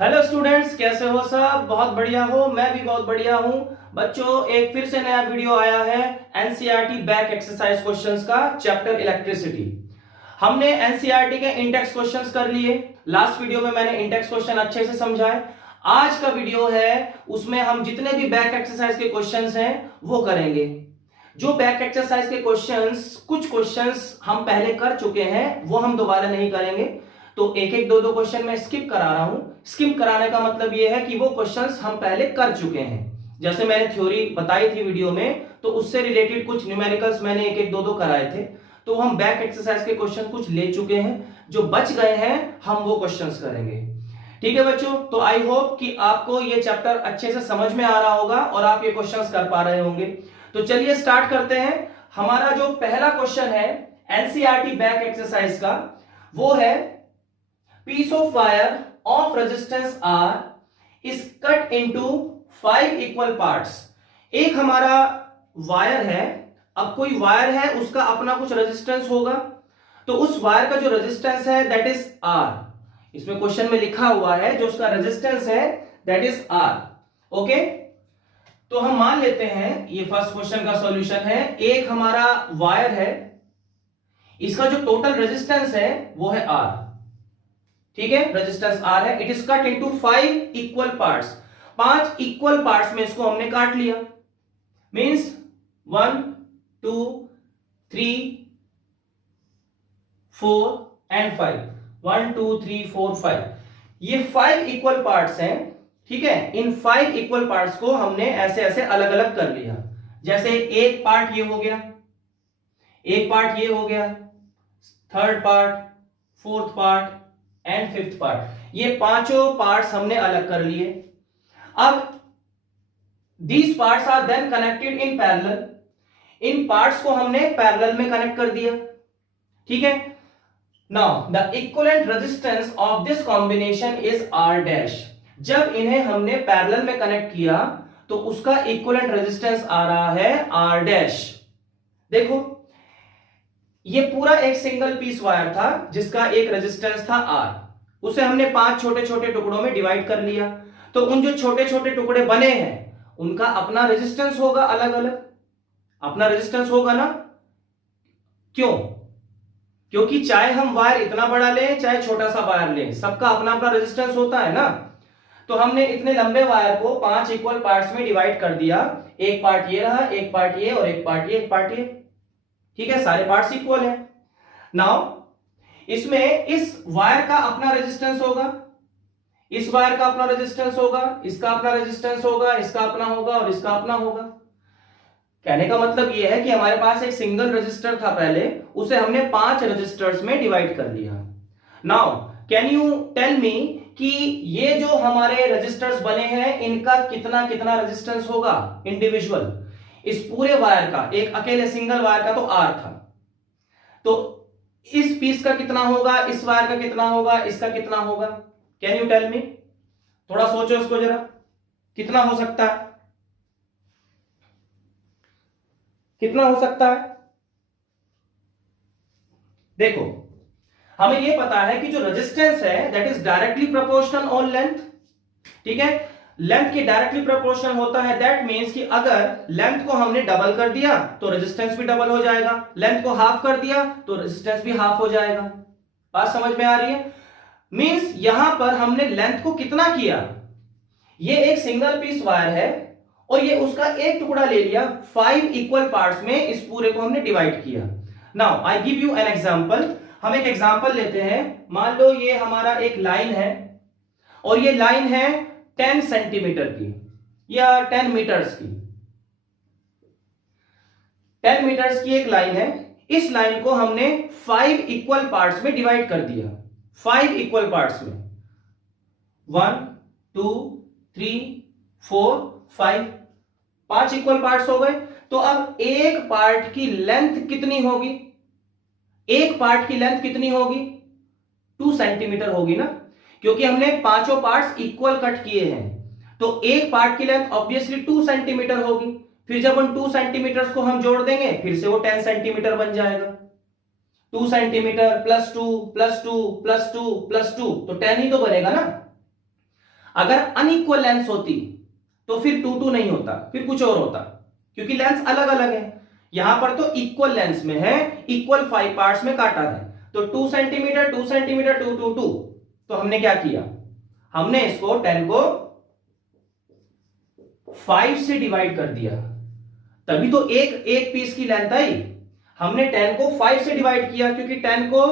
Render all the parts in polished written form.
Hello students, कैसे हो सब? बहुत बढ़िया हो। मैं भी बहुत बढ़िया हूं। बच्चों, एक फिर से नया वीडियो आया है एनसीईआरटी बैक एक्सरसाइज क्वेश्चंस का, चैप्टर इलेक्ट्रिसिटी। हमने एनसीईआरटी के इंडेक्स क्वेश्चंस कर लिए। लास्ट वीडियो में मैंने इंडेक्स क्वेश्चन अच्छे से समझाए। आज का वीडियो है, उसमें हम जितने भी बैक एक्सरसाइज के क्वेश्चंस हैं वो करेंगे। जो बैक एक्सरसाइज के क्वेश्चंस, कुछ क्वेश्चंस हम पहले कर चुके हैं, वो हम दोबारा नहीं करेंगे। तो एक एक दो दो क्वेश्चन मैं स्किप करा रहा हूं। स्किप कराने का मतलब यह है कि वो क्वेश्चंस हम पहले कर चुके हैं। जैसे मैंने थ्योरी बताई थी वीडियो में, तो उससे रिलेटेड कुछ न्यूमेरिकल्स मैंने एक एक दो दो कराए थे। तो हम बैक एक्सरसाइज के क्वेश्चन कुछ ले चुके हैं, जो बच गए हैं हम वो क्वेश्चंस करेंगे। ठीक है बच्चों, तो आई होप कि आपको ये चैप्टर अच्छे से समझ में आ रहा होगा और आप ये क्वेश्चंस कर पा रहे होंगे। तो चलिए स्टार्ट करते हैं। हमारा जो पहला क्वेश्चन है एनसीईआरटी बैक एक्सरसाइज का, वो है piece of wire of resistance R is cut into 5 equal parts। एक हमारा वायर है। अब कोई वायर है, उसका अपना कुछ रेजिस्टेंस होगा। तो उस वायर का जो रेजिस्टेंस है दैट इज R। इसमें क्वेश्चन में लिखा हुआ है जो उसका रेजिस्टेंस है दैट इज R। ओके, तो हम मान लेते हैं ये फर्स्ट क्वेश्चन का सॉल्यूशन है। एक हमारा वायर है, इसका जो टोटल रेजिस्टेंस है वो है R। ठीक है, रेजिस्टेंस R है। It is cut into 5 equal parts. 5 equal parts में इसको हमने काट लिया। Means 1 2 3 4 and 5। 1 2 3 4 5, ये 5 इक्वल पार्ट्स हैं। ठीक है, इन 5 इक्वल पार्ट्स को हमने ऐसे ऐसे अलग अलग कर लिया। जैसे एक पार्ट ये हो गया, एक पार्ट ये हो गया, third part, fourth part and fifth part. ये पांचों पार्ट्स हमने अलग कर लिए। अब these parts are then connected in parallel. इन पार्ट्स को हमने पैरेलल में कनेक्ट कर दिया। ठीक है, now the equivalent resistance of this combination is R dash. जब इन्हें हमने पैरेलल में कनेक्ट किया तो उसका इक्विवेलेंट रेजिस्टेंस आ रहा है आर डैश। देखो, ये पूरा एक सिंगल पीस वायर था जिसका एक रेजिस्टेंस था R। उसे हमने 5 छोटे छोटे टुकड़ों में डिवाइड कर लिया। तो उन जो छोटे छोटे टुकड़े बने हैं उनका अपना रेजिस्टेंस होगा, अलग अलग अपना रेजिस्टेंस होगा ना। क्यों? क्योंकि चाहे हम वायर इतना बड़ा लें चाहे छोटा सा वायर लें, सबका अपना अपना रेजिस्टेंस होता है ना। तो हमने इतने लंबे वायर को 5 इक्वल पार्ट्स में डिवाइड कर दिया। एक पार्ट ये रहा, एक पार्ट ये, और एक पार्ट ये, एक पार्ट ये। ठीक है, सारे पार्ट्स इक्वल है। नाउ इसमें इस वायर का अपना रेजिस्टेंस होगा, इस वायर का अपना रेजिस्टेंस होगा, इसका अपना रेजिस्टेंस होगा, इसका अपना होगा और इसका अपना होगा। कहने का मतलब यह है कि हमारे पास एक सिंगल रेजिस्टर था पहले, उसे हमने 5 रेजिस्टर्स में डिवाइड कर लिया। Now can you tell me कि ये जो हमारे रेजिस्टर्स बने हैं इनका कितना कितना रेजिस्टेंस होगा इंडिविजुअल? इस पूरे वायर का, एक अकेले सिंगल वायर का तो R था, तो इस पीस का कितना होगा, इस वायर का कितना होगा, इसका कितना होगा? Can you tell me? थोड़ा सोचो इसको जरा, कितना हो सकता है, कितना हो सकता है? देखो, हमें यह पता है कि जो रेजिस्टेंस है that is directly proportional on length. ठीक है, लेंथ की डायरेक्टली प्रोपोर्शनल होता है। दैट मींस कि अगर लेंथ को हमने डबल कर दिया तो रेजिस्टेंस भी डबल हो जाएगा, लेंथ को हाफ कर दिया तो रेजिस्टेंस भी हाफ हो जाएगा। बात समझ में आ रही है? मींस यहां पर हमने लेंथ को कितना किया, ये एक सिंगल पीस वायर है और ये उसका एक टुकड़ा ले लिया, 5 इक्वल पार्ट्स में इस पूरे को हमने डिवाइड किया। Now I give you an example. हम एक एग्जांपल लेते हैं। मान लो ये हमारा एक लाइन है और ये लाइन है 10 सेंटीमीटर की या 10 मीटर्स की। 10 मीटर्स की एक लाइन है। इस लाइन को हमने 5 इक्वल पार्ट्स में डिवाइड कर दिया। 5 इक्वल पार्ट्स में, 1 2 3 4 5, 5 इक्वल पार्ट्स हो गए। तो अब एक पार्ट की लेंथ कितनी होगी? एक पार्ट की लेंथ कितनी होगी? 2 सेंटीमीटर होगी ना, क्योंकि हमने पांचों पार्ट्स इक्वल कट किए हैं। तो एक पार्ट की लेंथ ऑब्वियसली 2 सेंटीमीटर होगी। फिर जब उन 2 सेंटीमीटर को हम जोड़ देंगे फिर से वो 10 सेंटीमीटर बन जाएगा। 2 centimetre plus 2 plus 2 plus 2 plus 2, तो 10 ही तो बनेगा ना। अगर अनइक्वल लेंथ होती तो फिर 2 2 नहीं होता, फिर कुछ और होता, क्योंकि लेंथ अलग अलग है। यहां पर तो इक्वल लेंथ में है, इक्वल 5 पार्ट्स में काटा है, तो 2 सेंटीमीटर 2 सेंटीमीटर 2 2 2। तो हमने क्या किया, हमने इसको 10 को 5 से डिवाइड कर दिया, तभी तो एक पीस की लेंथ आई। हमने 10 को 5 से डिवाइड किया, क्योंकि 10 को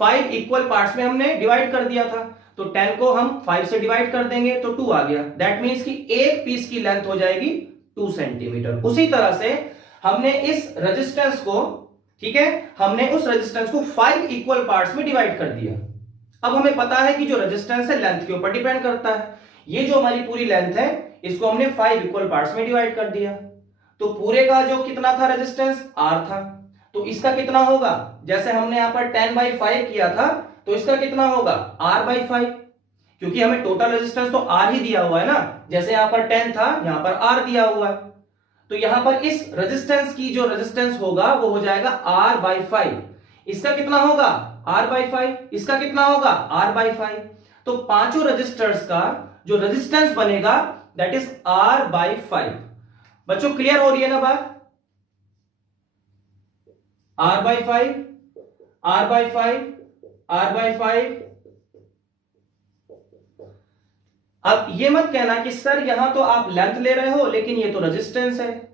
5 इक्वल पार्ट्स में हमने डिवाइड कर दिया था, तो 10 को हम 5 से डिवाइड कर देंगे तो 2 आ गया। दैट मींस कि एक पीस की लेंथ हो जाएगी 2 सेंटीमीटर। उसी तरह से हमने इस रेजिस्टेंस को, ठीक है, हमने उस रेजिस्टेंस को 5 इक्वल पार्ट्स में डिवाइड कर दिया। अब हमें पता है कि जो रेजिस्टेंस है लेंथ के ऊपर डिपेंड करता है। ये जो हमारी पूरी लेंथ है इसको हमने 5 इक्वल पार्ट्स में डिवाइड कर दिया, तो पूरे का जो कितना था रेजिस्टेंस, R था, तो इसका कितना होगा, जैसे हमने यहां पर 10/5 किया था तो इसका कितना होगा R/5, क्योंकि हमें टोटल रेजिस्टेंस तो R ही दिया हुआ है ना, जैसे यहां पर 10 था यहां पर R दिया हुआ है, तो यहां पर इस रेजिस्टेंस की जो रेजिस्टेंस होगा वो हो जाएगा R/5। इसका कितना होगा R/5, इसका कितना होगा R/5। तो पांचों रजिस्टर्स का जो रेजिस्टेंस बनेगा दैट इज R/5। बच्चों क्लियर हो रही है ना बात, R/5 R/5 R/5। अब ये मत कहना कि सर यहां तो आप लेंथ ले रहे हो लेकिन ये तो रेजिस्टेंस है,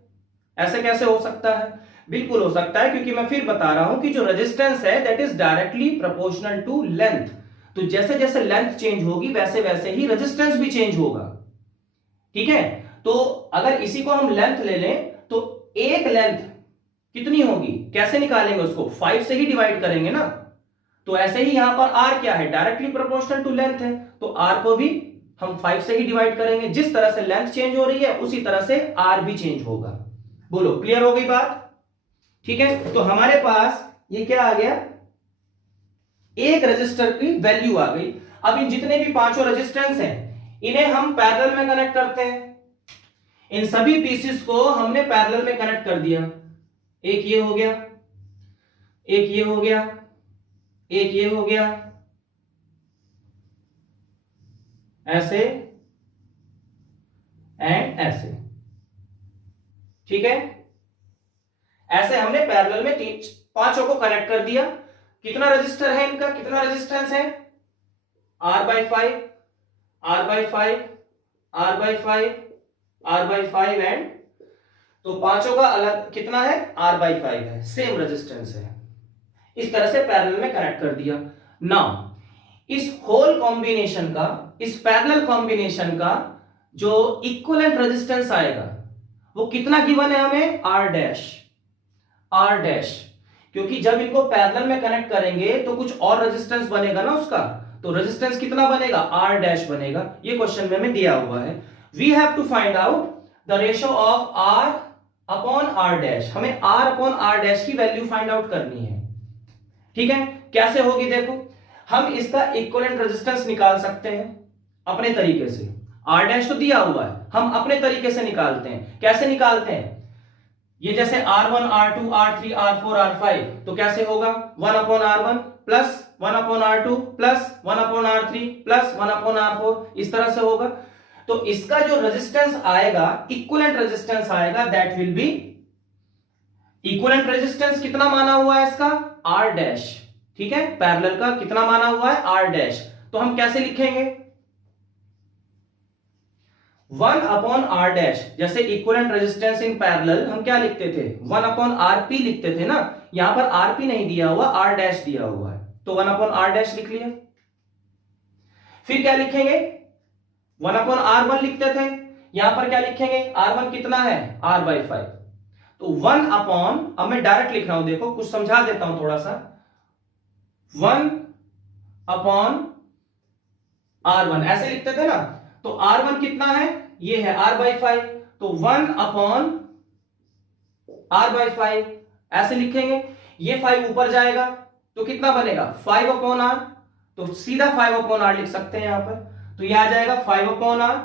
ऐसे कैसे हो सकता है। बिल्कुल हो सकता है, क्योंकि मैं फिर बता रहा हूं कि जो रेजिस्टेंस है that is directly proportional to length. तो जैसे जैसे लेंथ चेंज होगी वैसे वैसे ही रेजिस्टेंस भी चेंज होगा, ठीक है। तो अगर इसी को हम लेंथ ले लें तो एक लेंथ कितनी होगी, कैसे निकालेंगे उसको, 5 से ही डिवाइड करेंगे ना। तो ऐसे ही यहां पर R क्या है, डायरेक्टली प्रोपोर्शनल टू लेंथ है, तो R को भी हम 5 से ही डिवाइड करेंगे। जिस तरह से लेंथ चेंज हो रही है उसी तरह से R भी चेंज होगा। बोलो क्लियर हो गई बात, ठीक है। तो हमारे पास ये क्या आ गया, एक रजिस्टर की वैल्यू आ गई। अब इन जितने भी पांचों रेजिस्टेंस हैं इन्हें हम पैरेलल में कनेक्ट करते हैं। इन सभी पीसेस को हमने पैरेलल में कनेक्ट कर दिया, एक ये हो गया, एक ये हो गया, एक ये हो गया, ऐसे एंड ऐसे, ठीक है। ऐसे हमने पैरेलल में पांचों को कनेक्ट कर दिया। कितना रजिस्टर है इनका, कितना रेजिस्टेंस है, R/5 R/5 R/5 R/5 and, तो पांचों का अलग कितना है R/5 है, सेम रेजिस्टेंस है। इस तरह से पैरेलल में कनेक्ट कर दिया। नाउ इस होल कॉम्बिनेशन का, इस पैरेलल कॉम्बिनेशन का जो इक्विवेलेंट रेजिस्टेंस आएगा वो कितना गिवन है हमें, R डैश, क्योंकि जब इनको पैरेलल में कनेक्ट करेंगे तो कुछ और रेजिस्टेंस बनेगा ना उसका, तो रेजिस्टेंस कितना बनेगा, R डैश बनेगा। ये क्वेश्चन में हमें दिया हुआ है। We have to find out the ratio of R upon R dash. हमें R अपॉन R डैश की वैल्यू फाइंड आउट करनी है, ठीक है। कैसे होगी, देखो हम इसका इक्विवेलेंट रेजिस्टेंस निकाल सकते हैं अपने तरीके से। R डैश तो दिया हुआ है, हम अपने तरीके से निकालते हैं। कैसे निकालते हैं, ये जैसे R1 R2 R3 R4 R5, तो कैसे होगा 1 upon R1 plus 1 upon R2 plus 1 upon R3 plus 1 upon R4, इस तरह से होगा। तो इसका जो रेजिस्टेंस आएगा, इक्विवेलेंट रेजिस्टेंस आएगा, that will B, equivalent resistance कितना माना हुआ है इसका, R डैश, ठीक है। पैरेलल का कितना माना हुआ है, R डैश। तो हम कैसे लिखेंगे, 1 अपॉन R डैश, जैसे इक्विवेलेंट रेजिस्टेंस इन पैरेलल हम क्या लिखते थे, 1 अपॉन RP लिखते थे ना। यहां पर RP नहीं दिया हुआ, R डैश दिया हुआ है, तो 1 अपॉन R डैश लिख लिया। फिर क्या लिखेंगे, 1 अपॉन R1 लिखते थे, यहां पर क्या लिखेंगे, R1 कितना है R/5, तो 1 अपॉन, अब मैं डायरेक्ट लिख रहा हूं, देखो कुछ समझा देता हूं थोड़ा सा। 1 अपॉन R1 ऐसे लिखते थे ना, तो R1 कितना है, ये है R/5, तो 1 अपॉन R/5 ऐसे लिखेंगे। ये 5 ऊपर जाएगा तो कितना बनेगा 5 अपॉन R, तो सीधा 5 अपॉन R लिख सकते हैं यहां पर, तो यह आ जाएगा 5 अपॉन R।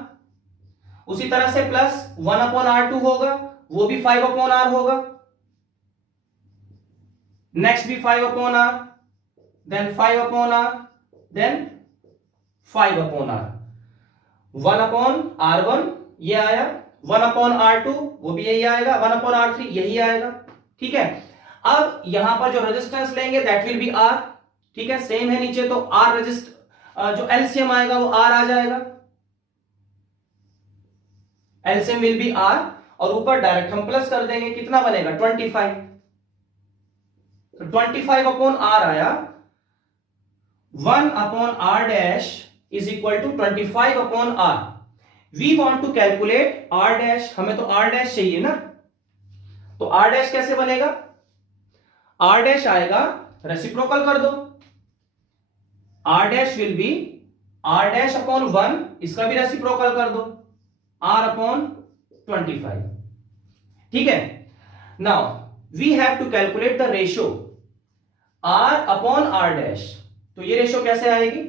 उसी तरह से प्लस 1 अपॉन R2 होगा, वो भी 5 अपॉन R होगा। नेक्स्ट भी 5 upon R, then 5 upon R, then 5 upon R। 1/R1 ये आया, 1/R2 वो भी यही आएगा, 1/R3 यही आएगा। ठीक है, अब यहां पर जो रेजिस्टेंस लेंगे दैट विल बी R। ठीक है, सेम है नीचे, तो R जो एलसीएम आएगा वो R आ जाएगा, एलसीएम विल बी R, और ऊपर डायरेक्ट हम प्लस कर देंगे, कितना बनेगा 25। तो 25/R आया, 1/R dash is equal to 25/R। We want to calculate R dash, हमें तो R डैश चाहिए ना, तो R डैश कैसे बनेगा, R डैश आएगा, रेसिप्रोकल कर दो, R dash will be R dash upon 1, इसका भी रेसिप्रोकल कर दो, R/25। ठीक है, now we have to calculate the ratio R/R dash. तो ये रेशियो कैसे आएगी,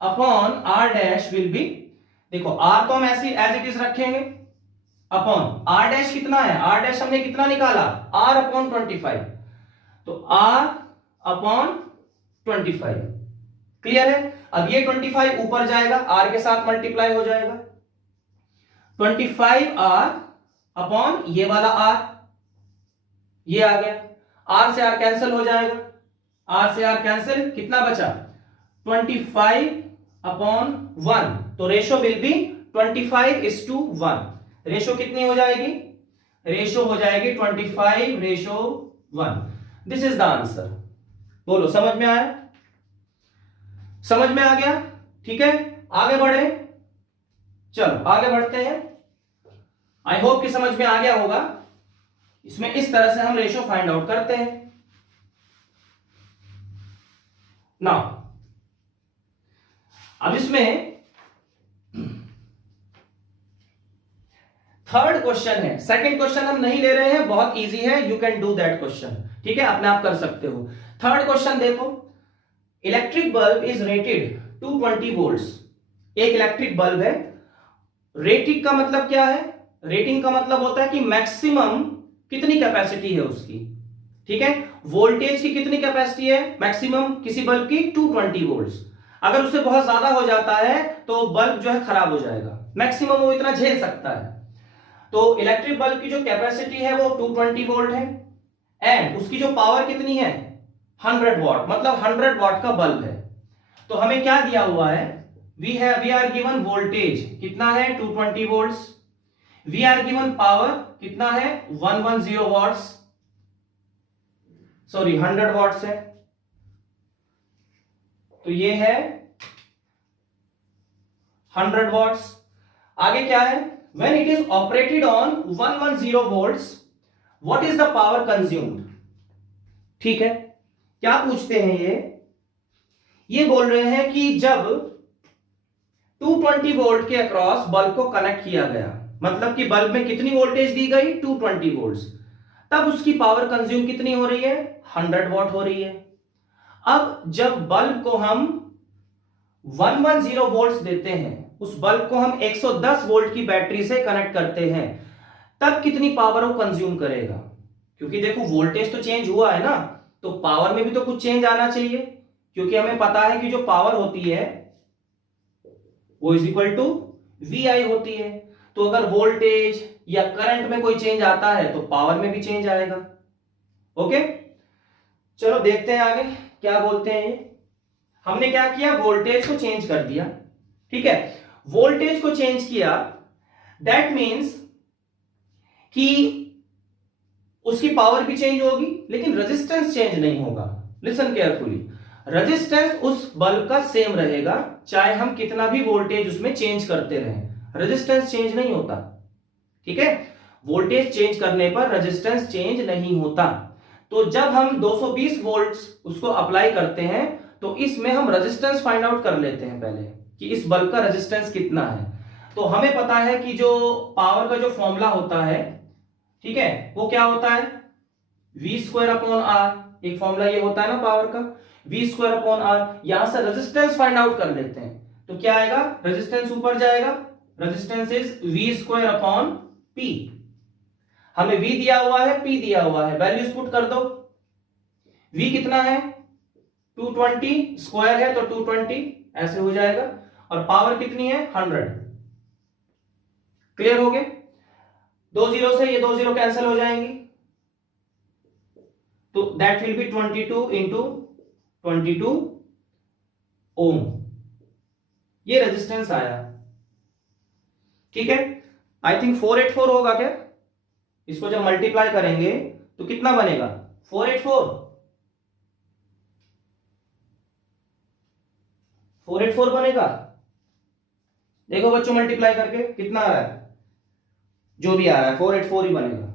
R/R डैश विल बी, देखो R तो हम ऐसे एज इट इज रखेंगे, अपॉन R डैश कितना है, R डैश हमने कितना निकाला R/25, तो R/25। क्लियर है, अब ये 25 ऊपर जाएगा, R के साथ मल्टीप्लाई हो जाएगा, 25R अपॉन ये वाला R, ये आ गया, R से R कैंसिल हो जाएगा, R से R कैंसिल, कितना बचा 25/1, तो रेशो विल बी 25:1। रेशो कितनी हो जाएगी, रेशो हो जाएगी 25:1। This is the answer. बोलो समझ में आया, समझ में आ गया। ठीक है, आगे बढ़े, चलो आगे बढ़ते हैं। आई होप कि समझ में आ गया होगा। इसमें इस तरह से हम रेशो फाइंड आउट करते हैं। नाउ अब इसमें थर्ड क्वेश्चन है, सेकंड क्वेश्चन हम नहीं ले रहे हैं, बहुत इजी है, you can do that question. ठीक है, अपने आप कर सकते हो। थर्ड क्वेश्चन देखो, electric bulb is rated 220 volts. एक इलेक्ट्रिक बल्ब है, रेटिंग का मतलब क्या है, रेटिंग का मतलब होता है कि मैक्सिमम कितनी कैपेसिटी है उसकी। ठीक है, वोल्टेज की कितनी कैपेसिटी है मैक्सिमम किसी बल्ब की 220 वोल्ट्स। अगर उससे बहुत ज्यादा हो जाता है तो बल्ब जो है खराब हो जाएगा, मैक्सिमम वो इतना झेल सकता है। तो इलेक्ट्रिक बल्ब की जो कैपेसिटी है वो 220 वोल्ट है, एंड उसकी जो पावर कितनी है 100 वॉट, मतलब 100 वॉट का बल्ब है। तो हमें क्या दिया हुआ है, वी आर गिवन वोल्टेज कितना है 220 volts, we are given power कितना है 110 वॉट्स, सॉरी 100 वॉट्स है, तो ये है 100 वॉट्स। आगे क्या है, when it is operated on 110 volts what is the power consumed. ठीक है, क्या पूछते हैं ये बोल रहे हैं कि जब 220 वोल्ट के अक्रॉस बल्ब को कनेक्ट किया गया, मतलब कि बल्ब में कितनी वोल्टेज दी गई 220 वोल्ट्स, तब उसकी पावर कंज्यूम कितनी हो रही है 100 वॉट हो रही है। अब जब बल्ब को हम 110 वोल्ट्स देते हैं, उस बल्ब को हम 110 वोल्ट की बैटरी से कनेक्ट करते हैं, तब कितनी पावर वो कंज्यूम करेगा। क्योंकि देखो वोल्टेज तो चेंज हुआ है ना, तो पावर में भी तो कुछ चेंज आना चाहिए, क्योंकि हमें पता है कि जो पावर होती है वो इज इक्वल टू VI होती है। तो अगर वोल्टेज या करंट में कोई चेंज आता है तो पावर में भी चेंज आएगा। ओके, चलो देखते हैं आगे क्या बोलते हैं ये। हमने क्या किया, वोल्टेज को चेंज कर दिया। ठीक है, वोल्टेज को चेंज किया, दैट मीन्स कि उसकी पावर भी चेंज होगी, लेकिन रेजिस्टेंस चेंज नहीं होगा। लिसन केयरफुली, रेजिस्टेंस उस बल्ब का सेम रहेगा, चाहे हम कितना भी वोल्टेज उसमें चेंज करते रहें, रेजिस्टेंस चेंज नहीं होता। ठीक है, वोल्टेज चेंज करने पर रेजिस्टेंस चेंज नहीं होता। तो जब हम 220 वोल्ट्स उसको अप्लाई करते हैं तो इसमें हम रेजिस्टेंस फाइंड आउट कर लेते हैं पहले कि इस बल्ब का रेजिस्टेंस कितना है। तो हमें पता है कि जो पावर का जो फॉर्मूला होता है, ठीक है, वो क्या होता है V²/R। एक फॉर्मूला ये होता है ना पावर का, V²/R। यहां से रेजिस्टेंस फाइंड आउट कर लेते हैं, तो क्या आएगा, रेजिस्टेंस ऊपर जाएगा, रेजिस्टेंस इज V²/P। हमें V दिया हुआ है, P दिया हुआ है, वैल्यूज पुट कर दो। V कितना है 220, स्क्वायर है तो 220 ऐसे हो जाएगा, और पावर कितनी है 100। क्लियर हो गए? 2 जीरो से ये 2 जीरो कैंसिल हो जाएंगी, तो दैट विल बी 22 इंटू 22 ओम। ये रेजिस्टेंस आया। ठीक है, आई थिंक 484 होगा क्या? इसको जब मल्टीप्लाई करेंगे तो कितना बनेगा? 484 बनेगा। देखो बच्चों, मल्टीप्लाई करके कितना आ रहा है? जो भी आ रहा है 484 ही बनेगा।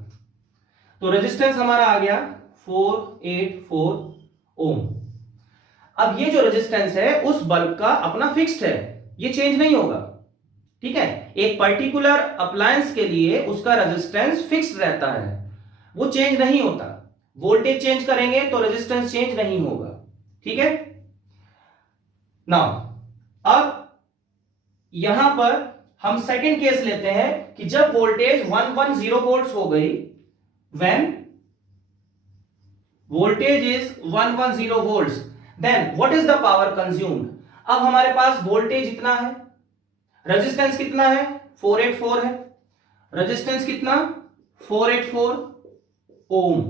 तो रेजिस्टेंस हमारा आ गया 484 ओम। अब ये जो रेजिस्टेंस है उस बल्ब का अपना फिक्स्ड है, ये चेंज नहीं होगा। ठीक है, एक पर्टिकुलर अप्लायंस के लिए उसका रेजिस्टेंस फिक्स्ड रहता है, वो चेंज नहीं होता। वोल्टेज चेंज करेंगे तो रेजिस्टेंस चेंज नहीं होगा। ठीक है, नाउ अब यहां पर हम सेकंड केस लेते हैं कि जब वोल्टेज 110 वोल्ट्स हो गई, when voltage is 110 volts, then what is the power consumed. अब हमारे पास वोल्टेज इतना है, रेजिस्टेंस कितना है 484 है, रेजिस्टेंस कितना 484 ohm.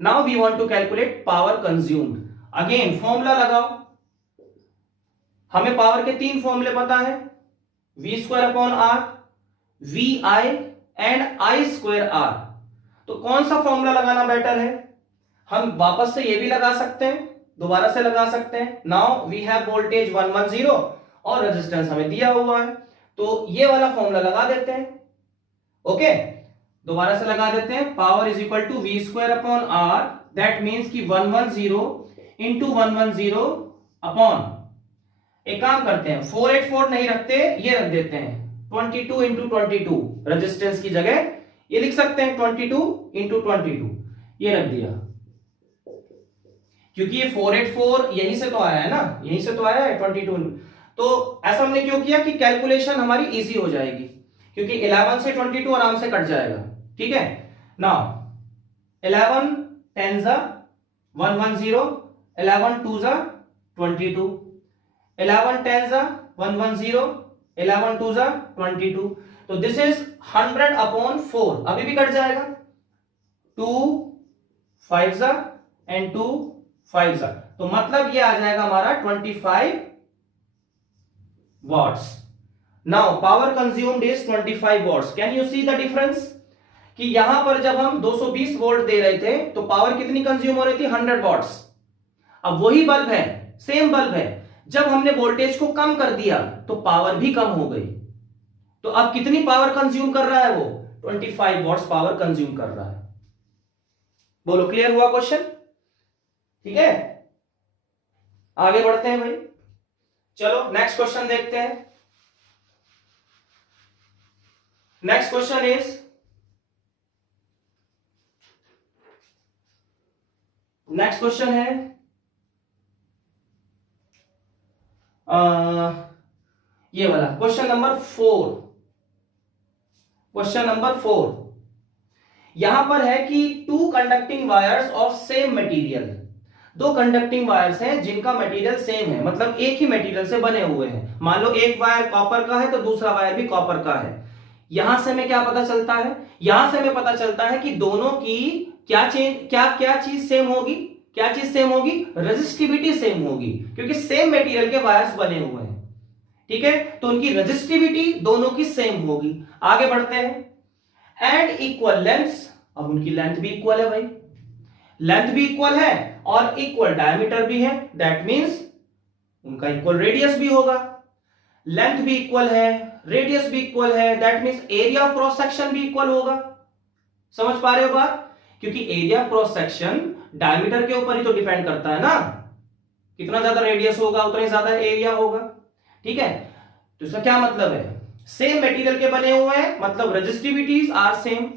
Now we want to calculate power consumed. Again formula लगाओ। हमें पावर के 3 फॉर्मूले पता है, V square upon R, V I and I square R. तो कौन सा फॉर्मूला लगाना बेटर है? हम वापस से ये भी लगा सकते हैं, दोबारा से लगा सकते हैं। नाउ वी हैव वोल्टेज 110 और रेजिस्टेंस हमें दिया हुआ है, तो ये वाला फॉर्मूला लगा देते हैं। ओके, दोबारा से लगा देते हैं। Power is equal to V square upon R, that means कि 110 इंटू 110 अपॉन, एक काम करते हैं 484 नहीं रखते, ये रख देते हैं 22 इंटू 22, रेजिस्टेंस की जगह ये लिख सकते हैं 22 इंटू 22, ये रख दिया। क्योंकि ये 484 यहीं से तो आया है ना, यहीं से तो आया है 22। तो ऐसा हमने क्यों किया कि कैलकुलेशन हमारी इजी हो जाएगी, क्योंकि 11 से 22 आराम से कट जाएगा। ठीक है, नाउ 11 10 110, 11 2 22, 11 10 110, 11 2 22, तो दिस इज 100 अपॉन 4, अभी भी कट जाएगा। 2 5 एंड 2 5, तो मतलब ये आ जाएगा हमारा 25 watts. Now power consumed is 25 watts. Can you see the difference कि यहां पर जब हम 220 वोल्ट दे रहे थे तो पावर कितनी कंज्यूम हो रही थी 100 वॉट्स। अब वही बल्ब है, सेम बल्ब है, जब हमने वोल्टेज को कम कर दिया तो पावर भी कम हो गई। तो अब कितनी पावर कंज्यूम कर रहा है वो? 25 वॉट्स पावर कंज्यूम कर रहा है। बोलो, क्लियर हुआ क्वेश्चन? ठीक है, आगे बढ़ते हैं भाई। चलो नेक्स्ट क्वेश्चन देखते हैं। Next question is, next question है ये वाला क्वेश्चन नंबर 4। क्वेश्चन नंबर 4 यहां पर है कि 2 conducting wires of same material, 2 conducting wires हैं जिनका मटेरियल सेम है, मतलब एक ही मटेरियल से बने हुए हैं। मान लो एक वायर कॉपर का है तो दूसरा वायर भी कॉपर का है। यहां से हमें क्या पता चलता है? यहां से हमें पता चलता है कि दोनों की क्या चीज सेम होगी? क्या चीज सेम होगी? रेजिस्टिविटी सेम होगी, क्योंकि सेम मटेरियल के वायर्स बने हुए हैं। ठीक है, तो उनकी रेजिस्टिविटी दोनों की सेम होगी। आगे बढ़ते हैं। एंड इक्वल लेंथ्स, अब उनकी लेंथ भी इक्वल है भाई, लेंथ भी इक्वल है और इक्वल डायमीटर भी है, दैट मींस उनका इक्वल रेडियस भी होगा। लेंथ भी इक्वल है, रेडियस भी इक्वल है, that means area of cross section भी इक्वल होगा। समझ पा रहे हो बात? क्योंकि एरिया क्रॉस सेक्शन डायमीटर के ऊपर ही तो डिपेंड करता है ना, कितना ज्यादा रेडियस होगा उतना ही ज्यादा एरिया होगा। ठीक है, तो इसका क्या मतलब है? सेम मटेरियल के बने हुए हैं, मतलब रेजिस्टिविटीज आर सेम,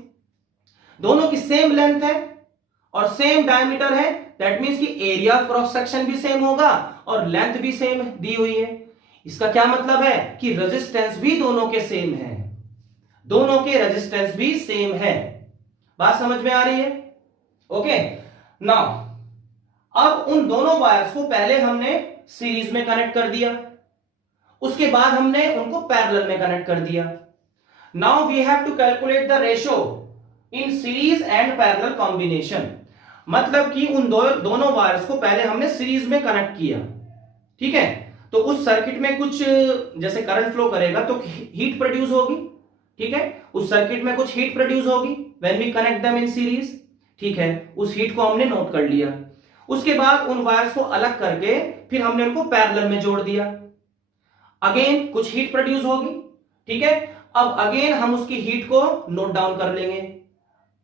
दोनों की सेम लेंथ है और सेम डायमीटर है, दैट मींस कि एरिया ऑफ क्रॉस सेक्शन भी सेम होगा और लेंथ भी सेम दी हुई है। इसका क्या मतलब है कि रेजिस्टेंस भी दोनों के सेम है, दोनों के रेजिस्टेंस भी सेम है। बात समझ में आ रही है? ओके, नाउ अब उन दोनों वायर्स को पहले हमने सीरीज में कनेक्ट कर दिया, उसके बाद हमने उनको पैरेलल में कनेक्ट कर दिया। Now we have to calculate the ratio in series and parallel combination. मतलब कि उन दोनों वायर्स को पहले हमने सीरीज में कनेक्ट किया, ठीक है। तो उस सर्किट में कुछ जैसे करंट फ्लो करेगा तो हीट प्रोड्यूस होगी, ठीक है। उस सर्किट में कुछ हीट प्रोड्यूस होगी when we connect them in series, ठीक है। उस हीट को हमने नोट कर लिया। उसके बाद उन वायर्स को अलग करके फिर हमने उनको पैरेलल में जोड़ दिया। अगेन कुछ हीट प्रोड्यूस होगी, ठीक है। अब अगेन हम उसकी हीट को नोट डाउन कर लेंगे।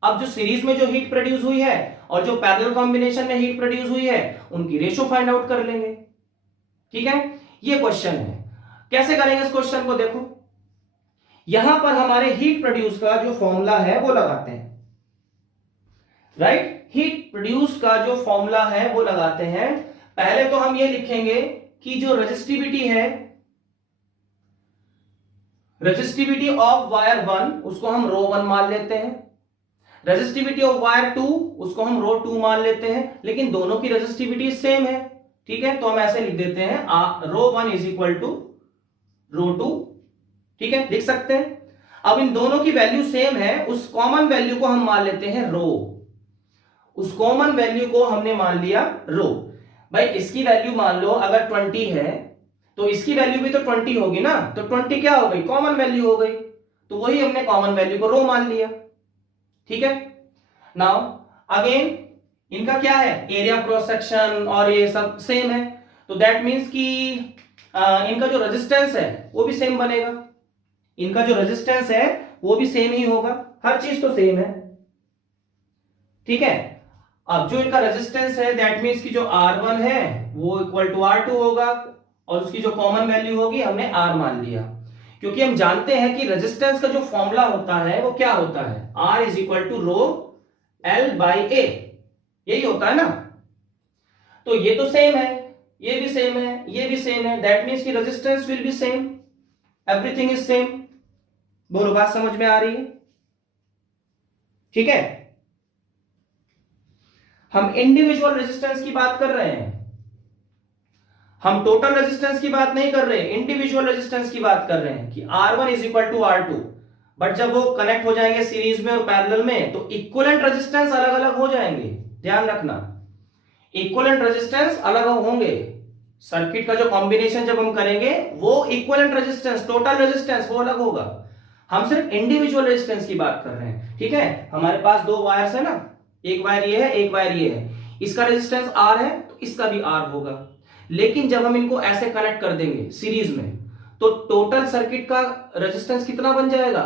अब जो सीरीज में जो हीट प्रोड्यूस हुई है और जो पैरेलल कॉम्बिनेशन में हीट प्रोड्यूस हुई है उनकी रेशो फाइंड आउट कर लेंगे, ठीक है। ये क्वेश्चन है। कैसे करेंगे इस क्वेश्चन को, देखो यहां पर हमारे हीट प्रोड्यूस का जो फॉर्मूला है वो लगाते हैं, राइट। हीट प्रोड्यूस का जो फॉर्मूला है वो लगाते हैं। पहले तो हम ये लिखेंगे कि जो रेजिस्टिविटी है, रेजिस्टिविटी ऑफ वायर 1 उसको हम रो 1 मान लेते हैं, रेजिस्टिविटी ऑफ वायर 2 उसको हम रो 2 मान लेते हैं, लेकिन दोनों की रेजिस्टिविटी सेम है, ठीक है। तो हम ऐसे लिख देते हैं रो 1 इज इक्वल टू रो 2, ठीक है, लिख सकते हैं। अब इन दोनों की वैल्यू सेम है, उस कॉमन वैल्यू को हम मान लेते हैं रो। उस कॉमन वैल्यू को हमने मान लिया रो। भाई इसकी वैल्यू मान लो अगर 20 है तो इसकी वैल्यू भी तो 20 होगी ना, तो 20 क्या हो गई, कॉमन वैल्यू हो गई। तो वही हमने कॉमन वैल्यू को रो मान लिया, ठीक है। नाउ अगेन इनका क्या है, एरिया क्रॉस सेक्शन और ये सब सेम है, तो दैट मींस कि इनका जो रेजिस्टेंस है वो भी सेम बनेगा। इनका जो रेजिस्टेंस है वो भी सेम ही होगा, हर चीज तो सेम है, ठीक है। अब जो इनका रेजिस्टेंस है दैट मींस कि जो R1 है वो इक्वल टू R2 होगा और उसकी जो कॉमन वैल्यू होगी हमने R मान लिया, क्योंकि हम जानते हैं कि रेजिस्टेंस का जो फॉर्मूला होता है वो क्या होता है, R is equal to rho L by A, यही होता है ना। तो ये तो सेम है, ये भी सेम है, ये भी सेम है, दैट मींस कि resistance will be same, everything is same. बोलो बात समझ में आ रही है, ठीक है। हम इंडिविजुअल रेजिस्टेंस की बात कर रहे हैं, हम टोटल रेजिस्टेंस की बात नहीं कर रहे, इंडिविजुअल रेजिस्टेंस की बात कर रहे हैं कि R1 is equal to R2। But जब वो कनेक्ट हो जाएंगे सीरीज में और पैरेलल में तो इक्विवेलेंट रेजिस्टेंस अलग अलग हो जाएंगे, ध्यान रखना, इक्विवेलेंट रेजिस्टेंस अलग होंगे। सर्किट का जो कॉम्बिनेशन जब हम करेंगे वो इक्विवेलेंट रेजिस्टेंस, टोटल रेजिस्टेंस वो अलग होगा। हम सिर्फ इंडिविजुअल रेजिस्टेंस की बात कर रहे हैं, ठीक है। हमारे पास दो वायर्स है ना, एक वायर ये है, एक वायर ये है, इसका रेजिस्टेंस R है तो इसका भी R होगा। लेकिन जब हम इनको ऐसे कनेक्ट कर देंगे सीरीज में तो टोटल सर्किट का रेजिस्टेंस कितना बन जाएगा,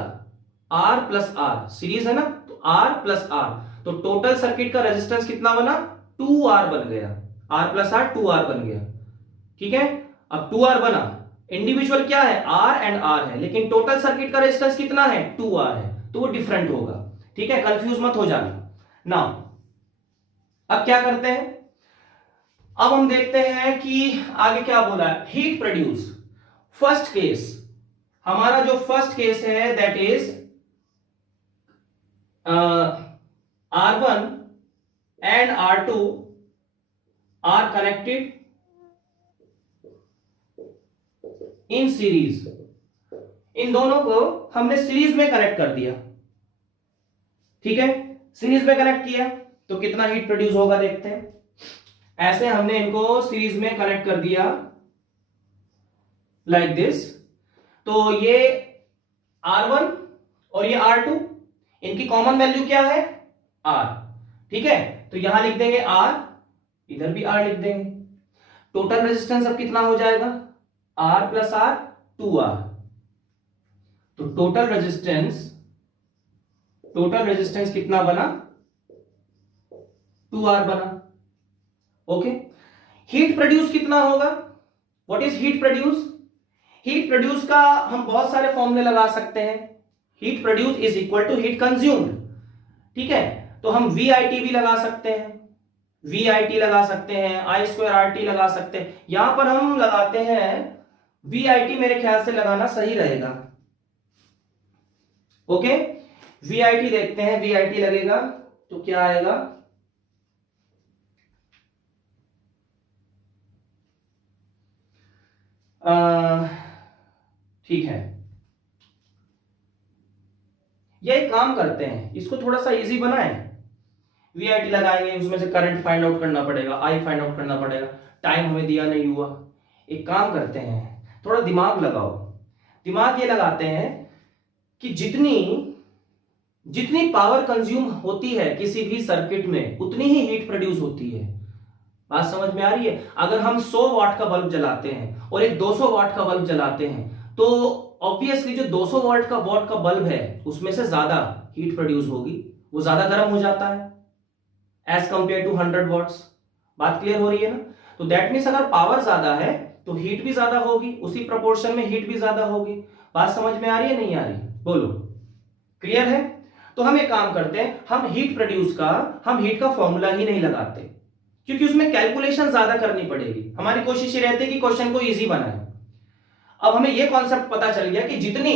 R प्लस R, सीरीज है ना तो R प्लस R, तो टोटल सर्किट का रेजिस्टेंस कितना बना, 2R बन गया, R प्लस R 2R बन गया, ठीक है। अब 2R बना, इंडिविजुअल क्या है R एंड R है, लेकिन टोटल सर्किट का रेजिस्टेंस कितना है 2R है, तो वो डिफरेंट होगा, ठीक है, कंफ्यूज मत हो जाना। नाउ अब क्या करते हैं, अब हम देखते हैं कि आगे क्या बोला है, हीट प्रोड्यूस। फर्स्ट केस, हमारा जो फर्स्ट केस है that is R1 and R2 are connected in series. इन दोनों को हमने सीरीज में कनेक्ट कर दिया, ठीक है। सीरीज में कनेक्ट किया तो कितना हीट प्रोड्यूस होगा देखते हैं। ऐसे हमने इनको सीरीज में कनेक्ट कर दिया लाइक दिस। तो ये R1 और ये R2, इनकी कॉमन वैल्यू क्या है R, ठीक है। तो यहां लिख देंगे R, इधर भी R लिख देंगे। टोटल रेजिस्टेंस अब कितना हो जाएगा, R प्लस R 2R। तो टोटल रेजिस्टेंस कितना बना, 2R बना, ओके। हीट प्रोड्यूस कितना होगा, what is heat produce. Heat produce का हम बहुत सारे फॉर्मूले लगा सकते हैं। Heat produce is equal to heat consumed, ठीक है। तो हम VIT भी लगा सकते हैं, VIT लगा सकते हैं, I2RT लगा सकते हैं। यहां पर हम लगाते हैं VIT, मेरे ख्याल से लगाना सही रहेगा, ओके। VIT देखते हैं, VIT लगेगा तो क्या आएगा, ठीक है, ये एक काम करते हैं, इसको थोड़ा सा इजी बनाएं। वीआईटी लगाएंगे, उसमें से करंट फाइंड आउट करना पड़ेगा, आई फाइंड आउट करना पड़ेगा, टाइम हमें दिया नहीं हुआ। एक काम करते हैं, थोड़ा दिमाग लगाओ। दिमाग ये लगाते हैं कि जितनी जितनी पावर कंज्यूम होती है किसी भी सर्किट में, उतनी ही हीट प्रोड्यूस होती है। बात समझ में आ रही है? अगर हम 100 वाट का बल्ब जलाते हैं और एक 200 वाट का बल्ब जलाते हैं, तो ऑब्वियसली जो 200 वाट का बल्ब है उसमें से ज्यादा हीट प्रोड्यूस होगी, वो ज्यादा गर्म हो जाता है एज कंपेयर टू 100 वॉट्स। बात क्लियर हो रही है ना? तो दैट मीन्स अगर पावर ज्यादा है तो हीट भी ज्यादा होगी, उसी प्रोपोर्शन में हीट भी ज्यादा होगी। बात समझ में आ रही है नहीं आ रही? बोलो, क्लियर है? तो हम एक काम करते हैं, हम हीट का फॉर्मूला ही नहीं लगाते, क्योंकि उसमें कैलकुलेशन ज्यादा करनी पड़ेगी। हमारी कोशिश ये रहती है कि क्वेश्चन को इजी बनाए। अब हमें यह कॉन्सेप्ट पता चल गया कि जितनी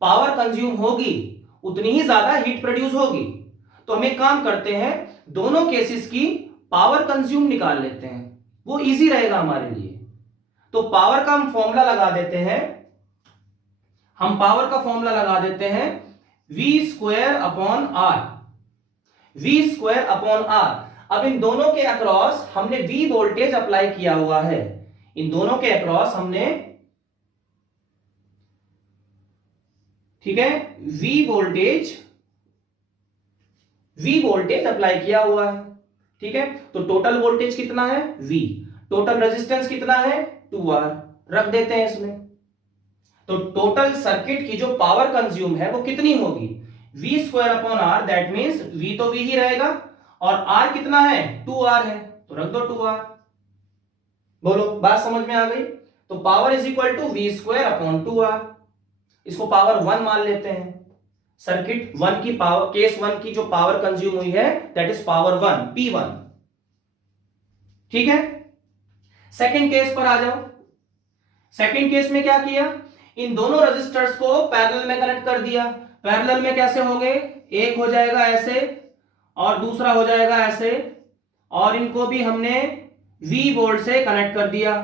पावर कंज्यूम होगी उतनी ही ज्यादा हीट प्रोड्यूस होगी। तो हम एक काम करते हैं, दोनों केसेस की पावर कंज्यूम निकाल लेते हैं, वो इजी रहेगा हमारे लिए। तो पावर का हम फॉर्मूला लगा देते हैं, v square upon R, v square upon R. अब इन दोनों के अक्रॉस हमने v वोल्टेज अप्लाई किया हुआ है, इन दोनों के अक्रॉस हमने, ठीक है, v वोल्टेज अप्लाई किया हुआ है। ठीक है, तो टोटल वोल्टेज कितना है? v। टोटल रेजिस्टेंस कितना है? 2R। रख देते हैं इसमें। तो टोटल सर्किट की जो पावर कंज्यूम है वो कितनी होगी? v square upon R, that means v तो v ही रहेगा, और r कितना है? 2R है, तो रख दो 2R। बोलो, बात समझ में आ गई? तो power is equal to v square upon 2R। इसको पावर 1 मान लेते हैं। सर्किट 1 की पावर, केस 1 की जो पावर कंज्यूम हुई है दैट इज पावर 1, P1। ठीक है, सेकेंड केस पर आ जाओ। सेकेंड केस में क्या किया? इन दोनों रेजिस्टर्स को पैरेलल में कनेक्ट कर दिया। पैरेलल में कैसे होंगे? एक हो जाएगा ऐसे और दूसरा हो जाएगा ऐसे, और इनको भी हमने V वोल्ट से कनेक्ट कर दिया,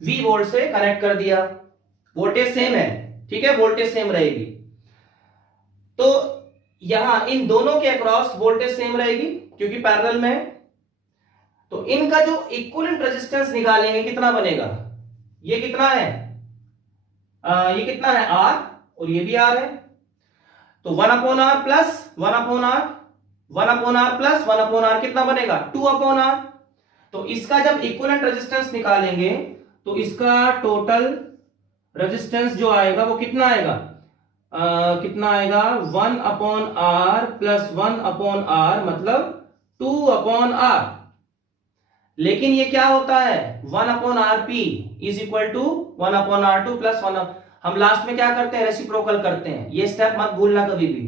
V वोल्ट से कनेक्ट कर दिया। वोल्टेज सेम है, ठीक है, वोल्टेज सेम रहेगी। तो यहां इन दोनों के अक्रॉस वोल्टेज सेम रहेगी क्योंकि पैरेलल में है। तो इनका जो इक्विवेलेंट रेजिस्टेंस निकालेंगे, कितना बनेगा? ये कितना है? ये कितना है? R, और ये भी R है। तो 1 upon R plus 1 upon R, 1 upon R plus 1 upon R कितना बनेगा? 2 अपॉन आर। तो इसका जब इक्विवेलेंट रेजिस्टेंस निकालेंगे तो इसका टोटल रेजिस्टेंस जो आएगा वो कितना आएगा? कितना आएगा? 1 upon R plus 1 upon R, मतलब 2 अपॉन आर। लेकिन ये क्या होता है? 1 upon R P is equal to 1 upon R two plus 1। हम लास्ट में क्या करते हैं? रेसिप्रोकल करते हैं। ये स्टेप मत भूलना कभी भी।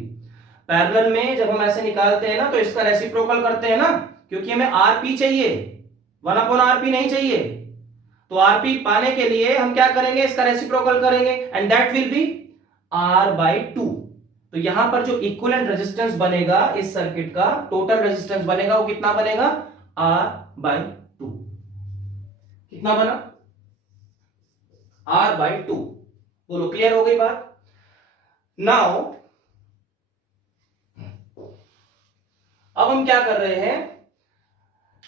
पैरेलल में जब हम ऐसे निकालते हैं ना, तो इसका रेसिप्रोकल करते हैं ना, क्योंकि हमें आरपी चाहिए, 1 अपॉन आरपी नहीं चाहिए। तो आरपी पाने के लिए हम क्या करेंगे? इसका रेसिप्रोकल करेंगे, and that will be R by 2। तो यहां पर जो इक्विवेलेंट रेजिस्टेंस बनेगा इस सर्किट का, टोटल रेजिस्टेंस बनेगा, वो कितना बनेगा? R by 2। कितना बना? R by 2। बोलो, क्लियर हो गई बात? नाउ अब हम क्या कर रहे हैं?